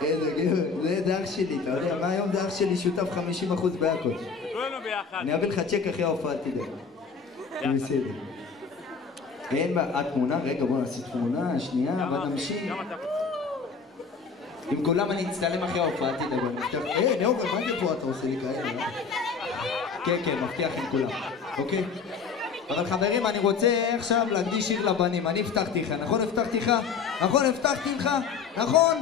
איזה גבר, זה דאח שלי, אתה יודע, מה היום דאח שלי שותף 50% בהכל. אני אביא לך צ'ק אחרי ההופעה, תדע. זה בסדר. אין בה, התמונה, רגע בוא נעשה תמונה, שנייה, ונמשיך. עם כולם אני אצטלם אחרי ההופעה, תדע, בוא נפתח. נאור, מה זה פה אתה עושה לי כאלה? כן, כן, מבטיח עם כולם, אוקיי? אבל חברים, אני רוצה עכשיו להקדיש שיר לבנים. אני הבטחתי לך, נכון הבטחתי לך? נכון הבטחתי לך? נכון?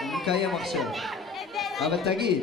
אני מקיים עכשיו. אבל תגיד,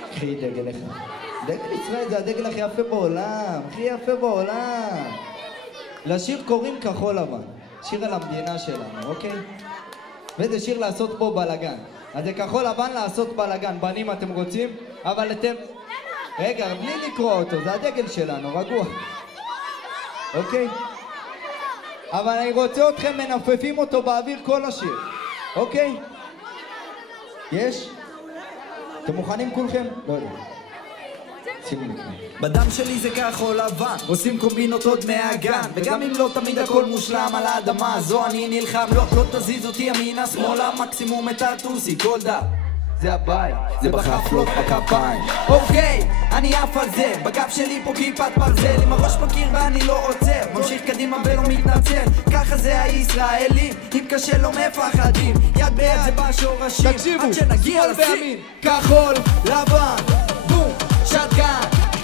קחי דגל אחד. דגל ישראל זה הדגל הכי יפה בעולם, הכי יפה בעולם. לשיר קוראים כחול לבן, שיר על המדינה שלנו, אוקיי? וזה שיר לעשות פה בלגן. אז זה כחול לבן לעשות בלגן. בנים אתם רוצים? אבל אתם... רגע, בלי לקרוא אותו, זה הדגל שלנו, רגוע. אוקיי? אבל אני רוצה אתכם מנפפים אותו באוויר כל השיר. אוקיי? יש? אתם מוכנים כולכם? לא יודע. בדם שלי זה כחול לבן, עושים קומבינות עוד מהגן, וגם אם לא תמיד הכל מושלם על האדמה הזו אני נלחם, לא תזיז אותי ימינה שמאלה, מקסימום את הטוסי כל דם זה הבית, זה בחפלות בכפיים. אוקיי, אני עף על זה, בגב שלי פה כיפת ברזל, עם הראש בקיר ואני לא עוצר, ממשיך קדימה ולא מתנצל, ככה זה הישראלים, אם קשה לא מפחדים, יד ביד זה בשורשים, תקשיבו, עד שנגיע לשיא. כחול לבן, בום, שטגן,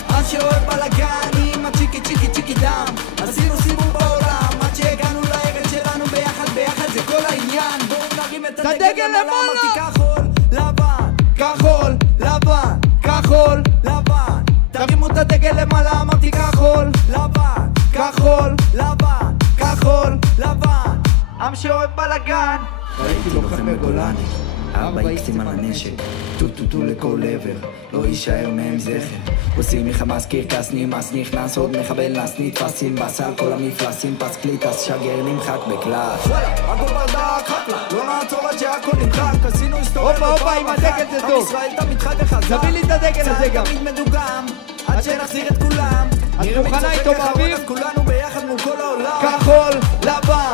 אז שאוהב בלגן עם הצ'יקי צ'יקי צ'יקי דם, עשינו סיבוב בעולם עד שהגענו לארץ שלנו ביחד ביחד זה כל העניין, בואו נרים את הדגל למעלה, אמרתי כחול לבן, כחול לבן, כחול לבן, תרימו את הדגל למעלה, אמרתי כחול לבן, כחול לבן, כחול לבן, עם שאוהב בלגן. ראיתי לוחם בגולני, 4 איקסים על הנשק, טו לכל עבר, לא יישאר מהם זכר, עושים מחמאס קרקס נמאס, נכנס עוד מחבל נס, נתפסים בסל כל המפלסים, פס קליטס, שגר נמחק בקלאס. וואלה, הכל ברדק חפלה, לא נעצור עד שהכל נמחק, עשינו היסטוריה, הופה, עם הדגל זה טוב. עם ישראל תמיד חד וחזק, תביא לי את הדגל הזה גם. תמיד מדוגם, עד שנחזיר את כולם, את מוכנה איתו באוויר? כולנו ביחד מול כל העולם. כחול לבן,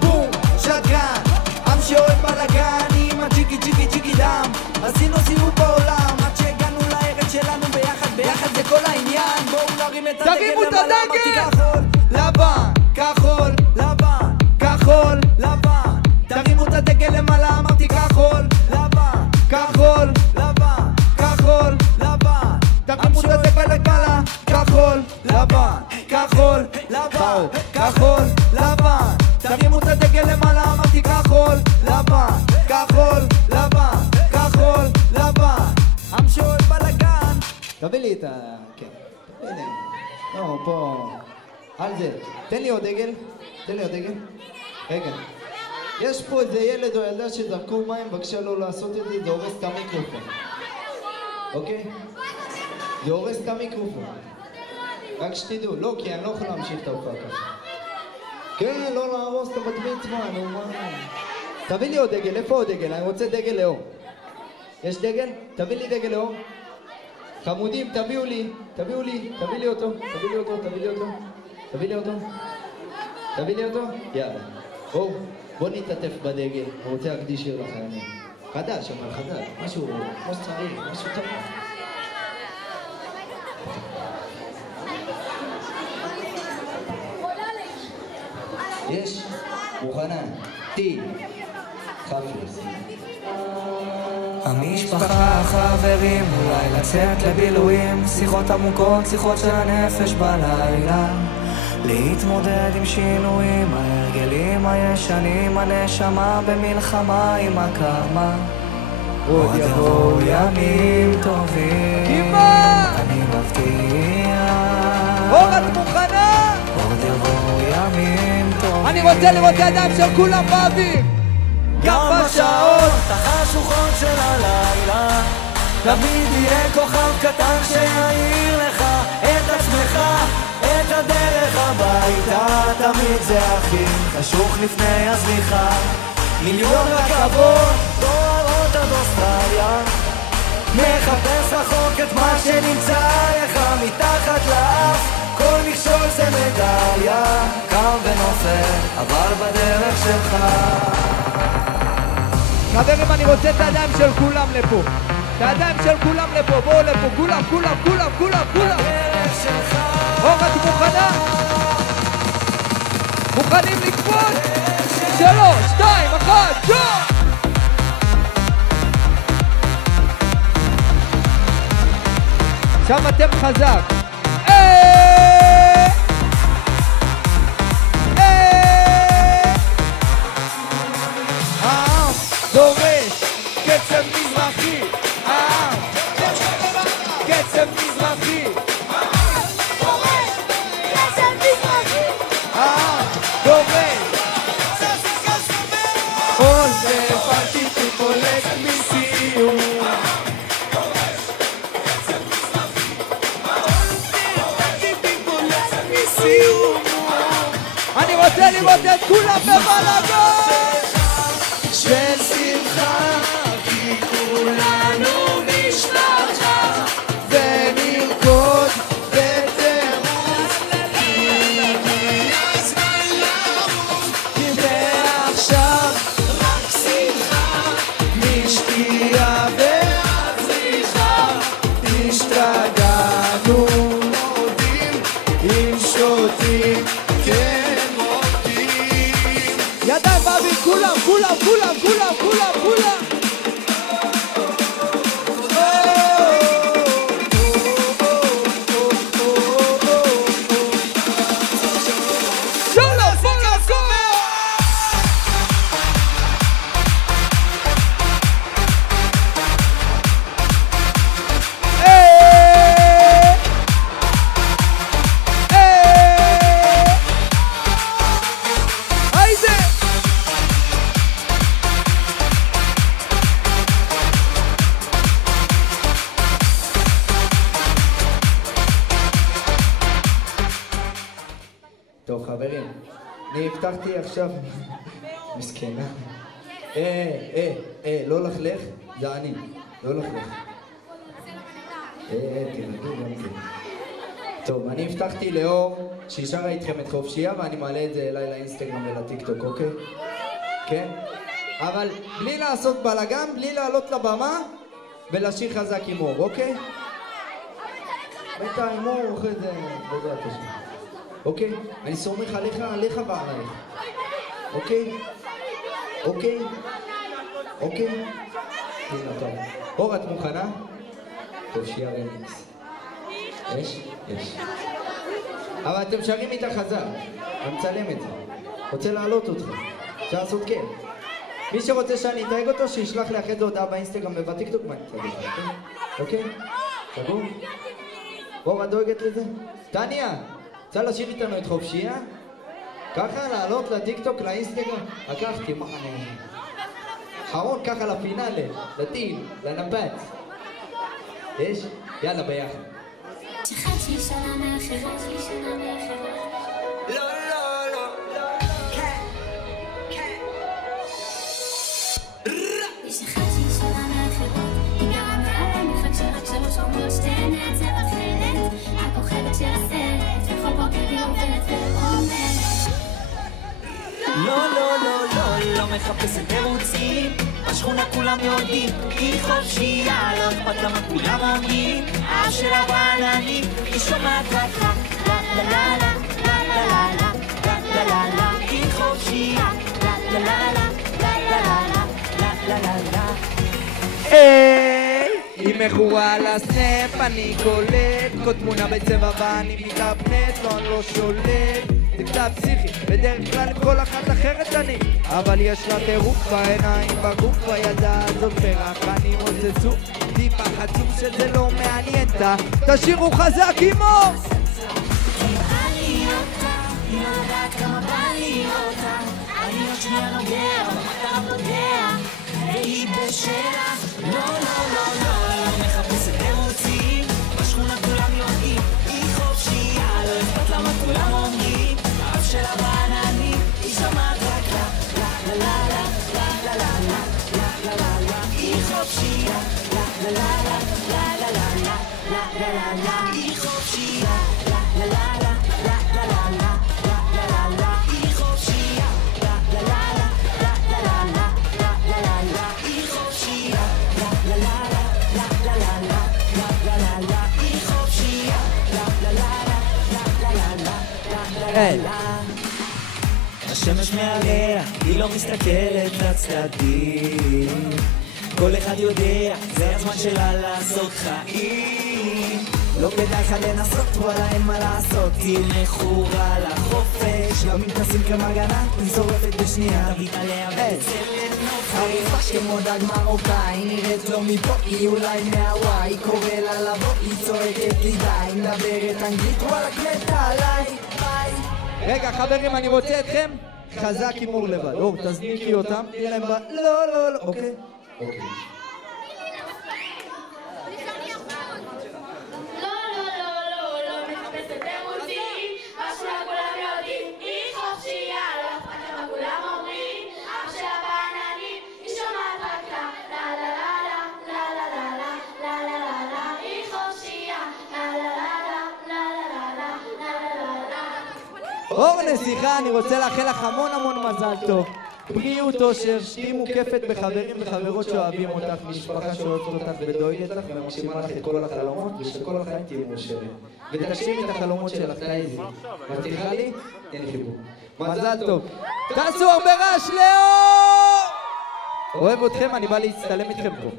בום, שטגן, עם שאוהב בלגן עם הצ'יקי צ'יקי צ'יקי דם, עשינו סיבוב בעולם עד שהגענו לארץ שלנו ביחד ביחד זה כל העניין, בואו נרים את הדגל תרימו את למעלה, הדגל! אמרתי כחול לבן, כחול לבן, כחול לבן, תרימו את הדגל למעלה, אמרתי כחול לבן, כחול לבן, כחול לבן, תרימו את הדגל למעלה, כחול לבן, כחול לבן, כחול לבן, תרימו את הדגל למעלה, אמרתי כחול לבן, כחול לבן, כחול לבן, עם שאוהב בלגן. תביא לי את ה... כן. הנה. לא, פה... על זה. תן לי עוד דגל. תן לי עוד דגל. רגע. יש פה איזה ילד או ילדה שזרקו מים, בבקשה לא לעשות את זה, זה הורס את המיקרופון. אוקיי? זה הורס את המיקרופון. רק שתדעו. לא, כי אני לא יכול להמשיך את ההופעה ככה. כן, לא להרוס את הבת מצווה, נו מה. תביא לי עוד דגל, איפה עוד דגל? אני רוצה דגל לאור. יש דגל? תביא לי דגל לאור. חמודים, תביאו לי, תביא לי אותו, תביא לי אותו. יאללה. בוא נתעטף בדגל, אני רוצה להקדיש שיר לחיילים. חדש, אבל חדש, משהו, כמו שצריך, משהו טוב. יש? מוכנה. תי. חפש. המשפחה, החברים, אולי לצאת לבילויים, שיחות עמוקות, שיחות של הנפש בלילה, להתמודד עם שינויים, ההרגלים הישנים, הנשמה במלחמה עם הקרמה, עוד יבואו ימים טובים, אני מבטיח. אור, את מוכנה? עוד יבואו ימים טובים, אני רוצה לראות ידיים של כולם באוויר. גם בשעות החשוכות של הלילה תמיד יהיה כוכב קטן שיעיר לך את עצמך, את הדרך הביתה, תמיד זה הכי חשוך לפני הזריחה, מיליון רכבות דוהרות עד אוסטרליה, מחפש רחוק את מה שנמצא לך מתחת לאף, כל מכשול זה מדליה, קם ונופל אבל בדרך שלך. חברים, אני רוצה את הידיים של כולם לפה. את הידיים של כולם לפה, בואו לפה, כולם. אור, את מוכנה? מוכנים לקפוץ? 3, 2, 1, גו! עכשיו אתם חזק. דורש קצב מזרחי, רוצה לראות את כולם בבלגן של שמחה, כי כולנו משפחה ונרקוד בטירוף כי הגיע הזמן לעוף כי מעכשיו רק שמחה משקיעה והצליחה השתגענו מורדים עם שוטים כן מורדים ידיים באוויר כולם כולם כולם כולם כולם כולם טוב חברים, אני הבטחתי עכשיו, מסכנה. לא לחלך, זה אני, לא לחלך. תרגעו גם זה. טוב, אני הבטחתי לאור שהיא שרה איתכם את חופשייה ואני מעלה את זה אליי לאינסטגרם ולטיקטוק, אוקיי? כן? אבל בלי לעשות בלגן, בלי לעלות לבמה ולשיר חזק עם אור, אוקיי? בינתיים אור אחרי זה בעזרת השם. אוקיי? אני סומך עליך ועלייך. אוקיי? אוקיי? אוקיי? הנה טוב. אור, את מוכנה? טוב, שיהיה רמיקס. יש? יש. אבל אתם שרים איתה חזק. אני מצלם את זה. רוצה להעלות אותך. אפשר לעשות כן. מי שרוצה שאני אתייג אותו, שישלח לי אחרי זה הודעה באינסטגרם ובטיקטוק מה אני אתייג. אוקיי? סגור? אור, את דואגת לזה? טניה! רוצה לשיר איתנו את חופשייה? ככה לעלות לטיקטוק, לאינסטגרם? לקחתי, מה אני... אחרון ככה לפינאלה, לטיל, לנבט. יש? יאללה ביחד. שחצי שנה מאחרת, לא, לא, לא, לא, כן, כן. יש חצי שנה מאחרת, הגענו ועליהם מחג של רק 3 קומות, שתי נעצב אחרת, הכוכבת של הסרט, וכל בוקר היא עוברת ואומרת לא, לא, לא, לא, לא מחפשת תירוצים בשכונה כולם יודעים היא חופשייה, לא אכפת למה כולם אומרים האף שלה בעננים היא שומעת רק לה לה לה לה לה לה לה לה לה לה לה היא חופשייה לה לה לה לה לה לה לה לה לה לה היי, היא מכורה לסנאפ, אני קולט כל תמונה בצבע ואני מתאבנט, לא אני לא שולט זה קצת פסיכי, בדרך כלל עם כל אחת אחרת אני אבל יש לה טירוף בעיניים, בגוף, בידה הזאת פרח אני רוצה סוף, טיפה חצוף שזה לא מעניין תשאירו חזק עם אור בא לי אותה, היא לא יודעת כמה בא לי אותה אני עוד שנייה נוגע, במטרה נוגע והיא בשלה לא, לא, לא, לא, לא מחפשת תירוצים בשכונה כולם יודעים היא חופשייה, לא אכפת למה כולם אומרים האף שלה בעננים היא שומעת רק לה לה לה לה לה לה לה לה לה לה לה היא חופשייה לה לה לה לה לה לה לה לה לה לה לה היא חופשייה לה לה לה לה לה לה לה לה לה לה לה היא חופשייה לה לה לה לה לה לה לה לה לה לה היא חופשייה לה לה לה לה לה לה לה לה לה לה היא חופשייה לה לה לה לה לה לה לה לה השמש מעליה, היא לא מסתכלת לצדדים כל אחד יודע, זה הזמן שלה לעשות חיים לא כדאי לך לנסות, וואלה אין מה לעשות היא מכורה לחופש גם אם תשים כמגנה, היא שורפת בשנייה תביא עליה וצלת נופש עריפה כמו דג מרוקאי נראית לו מפה, היא אולי מהוואי קורא לה לבוא, היא צועקת לי די מדברת אנגלית, וואלה קמתה עליי ביי רגע חברים אני רוצה אתכם חזק עם אור לבד אור תזניקי אותם תהיה להם לא לא לא אוקיי אוקיי לא מחפשת תירוצים בשכונה כולם יודעים היא חופשייה אור נסיכה, אני רוצה לאחל לך המון המון מזל טוב. בריאות אושר, שתהי מוקפת בחברים וחברות שאוהבים אותך, משפחה שאוהבת אותך ודואגת לך ומגשימה לך את כל החלומות, ושכל החיים תהיו מאושרים. ותגשימי את החלומות שלך, תאיזי. מבטיחה לי? תן לי חיבור. מזל טוב. תעשו הרבה רעש לאור! אוהב אתכם, אני בא להצטלם איתכם פה.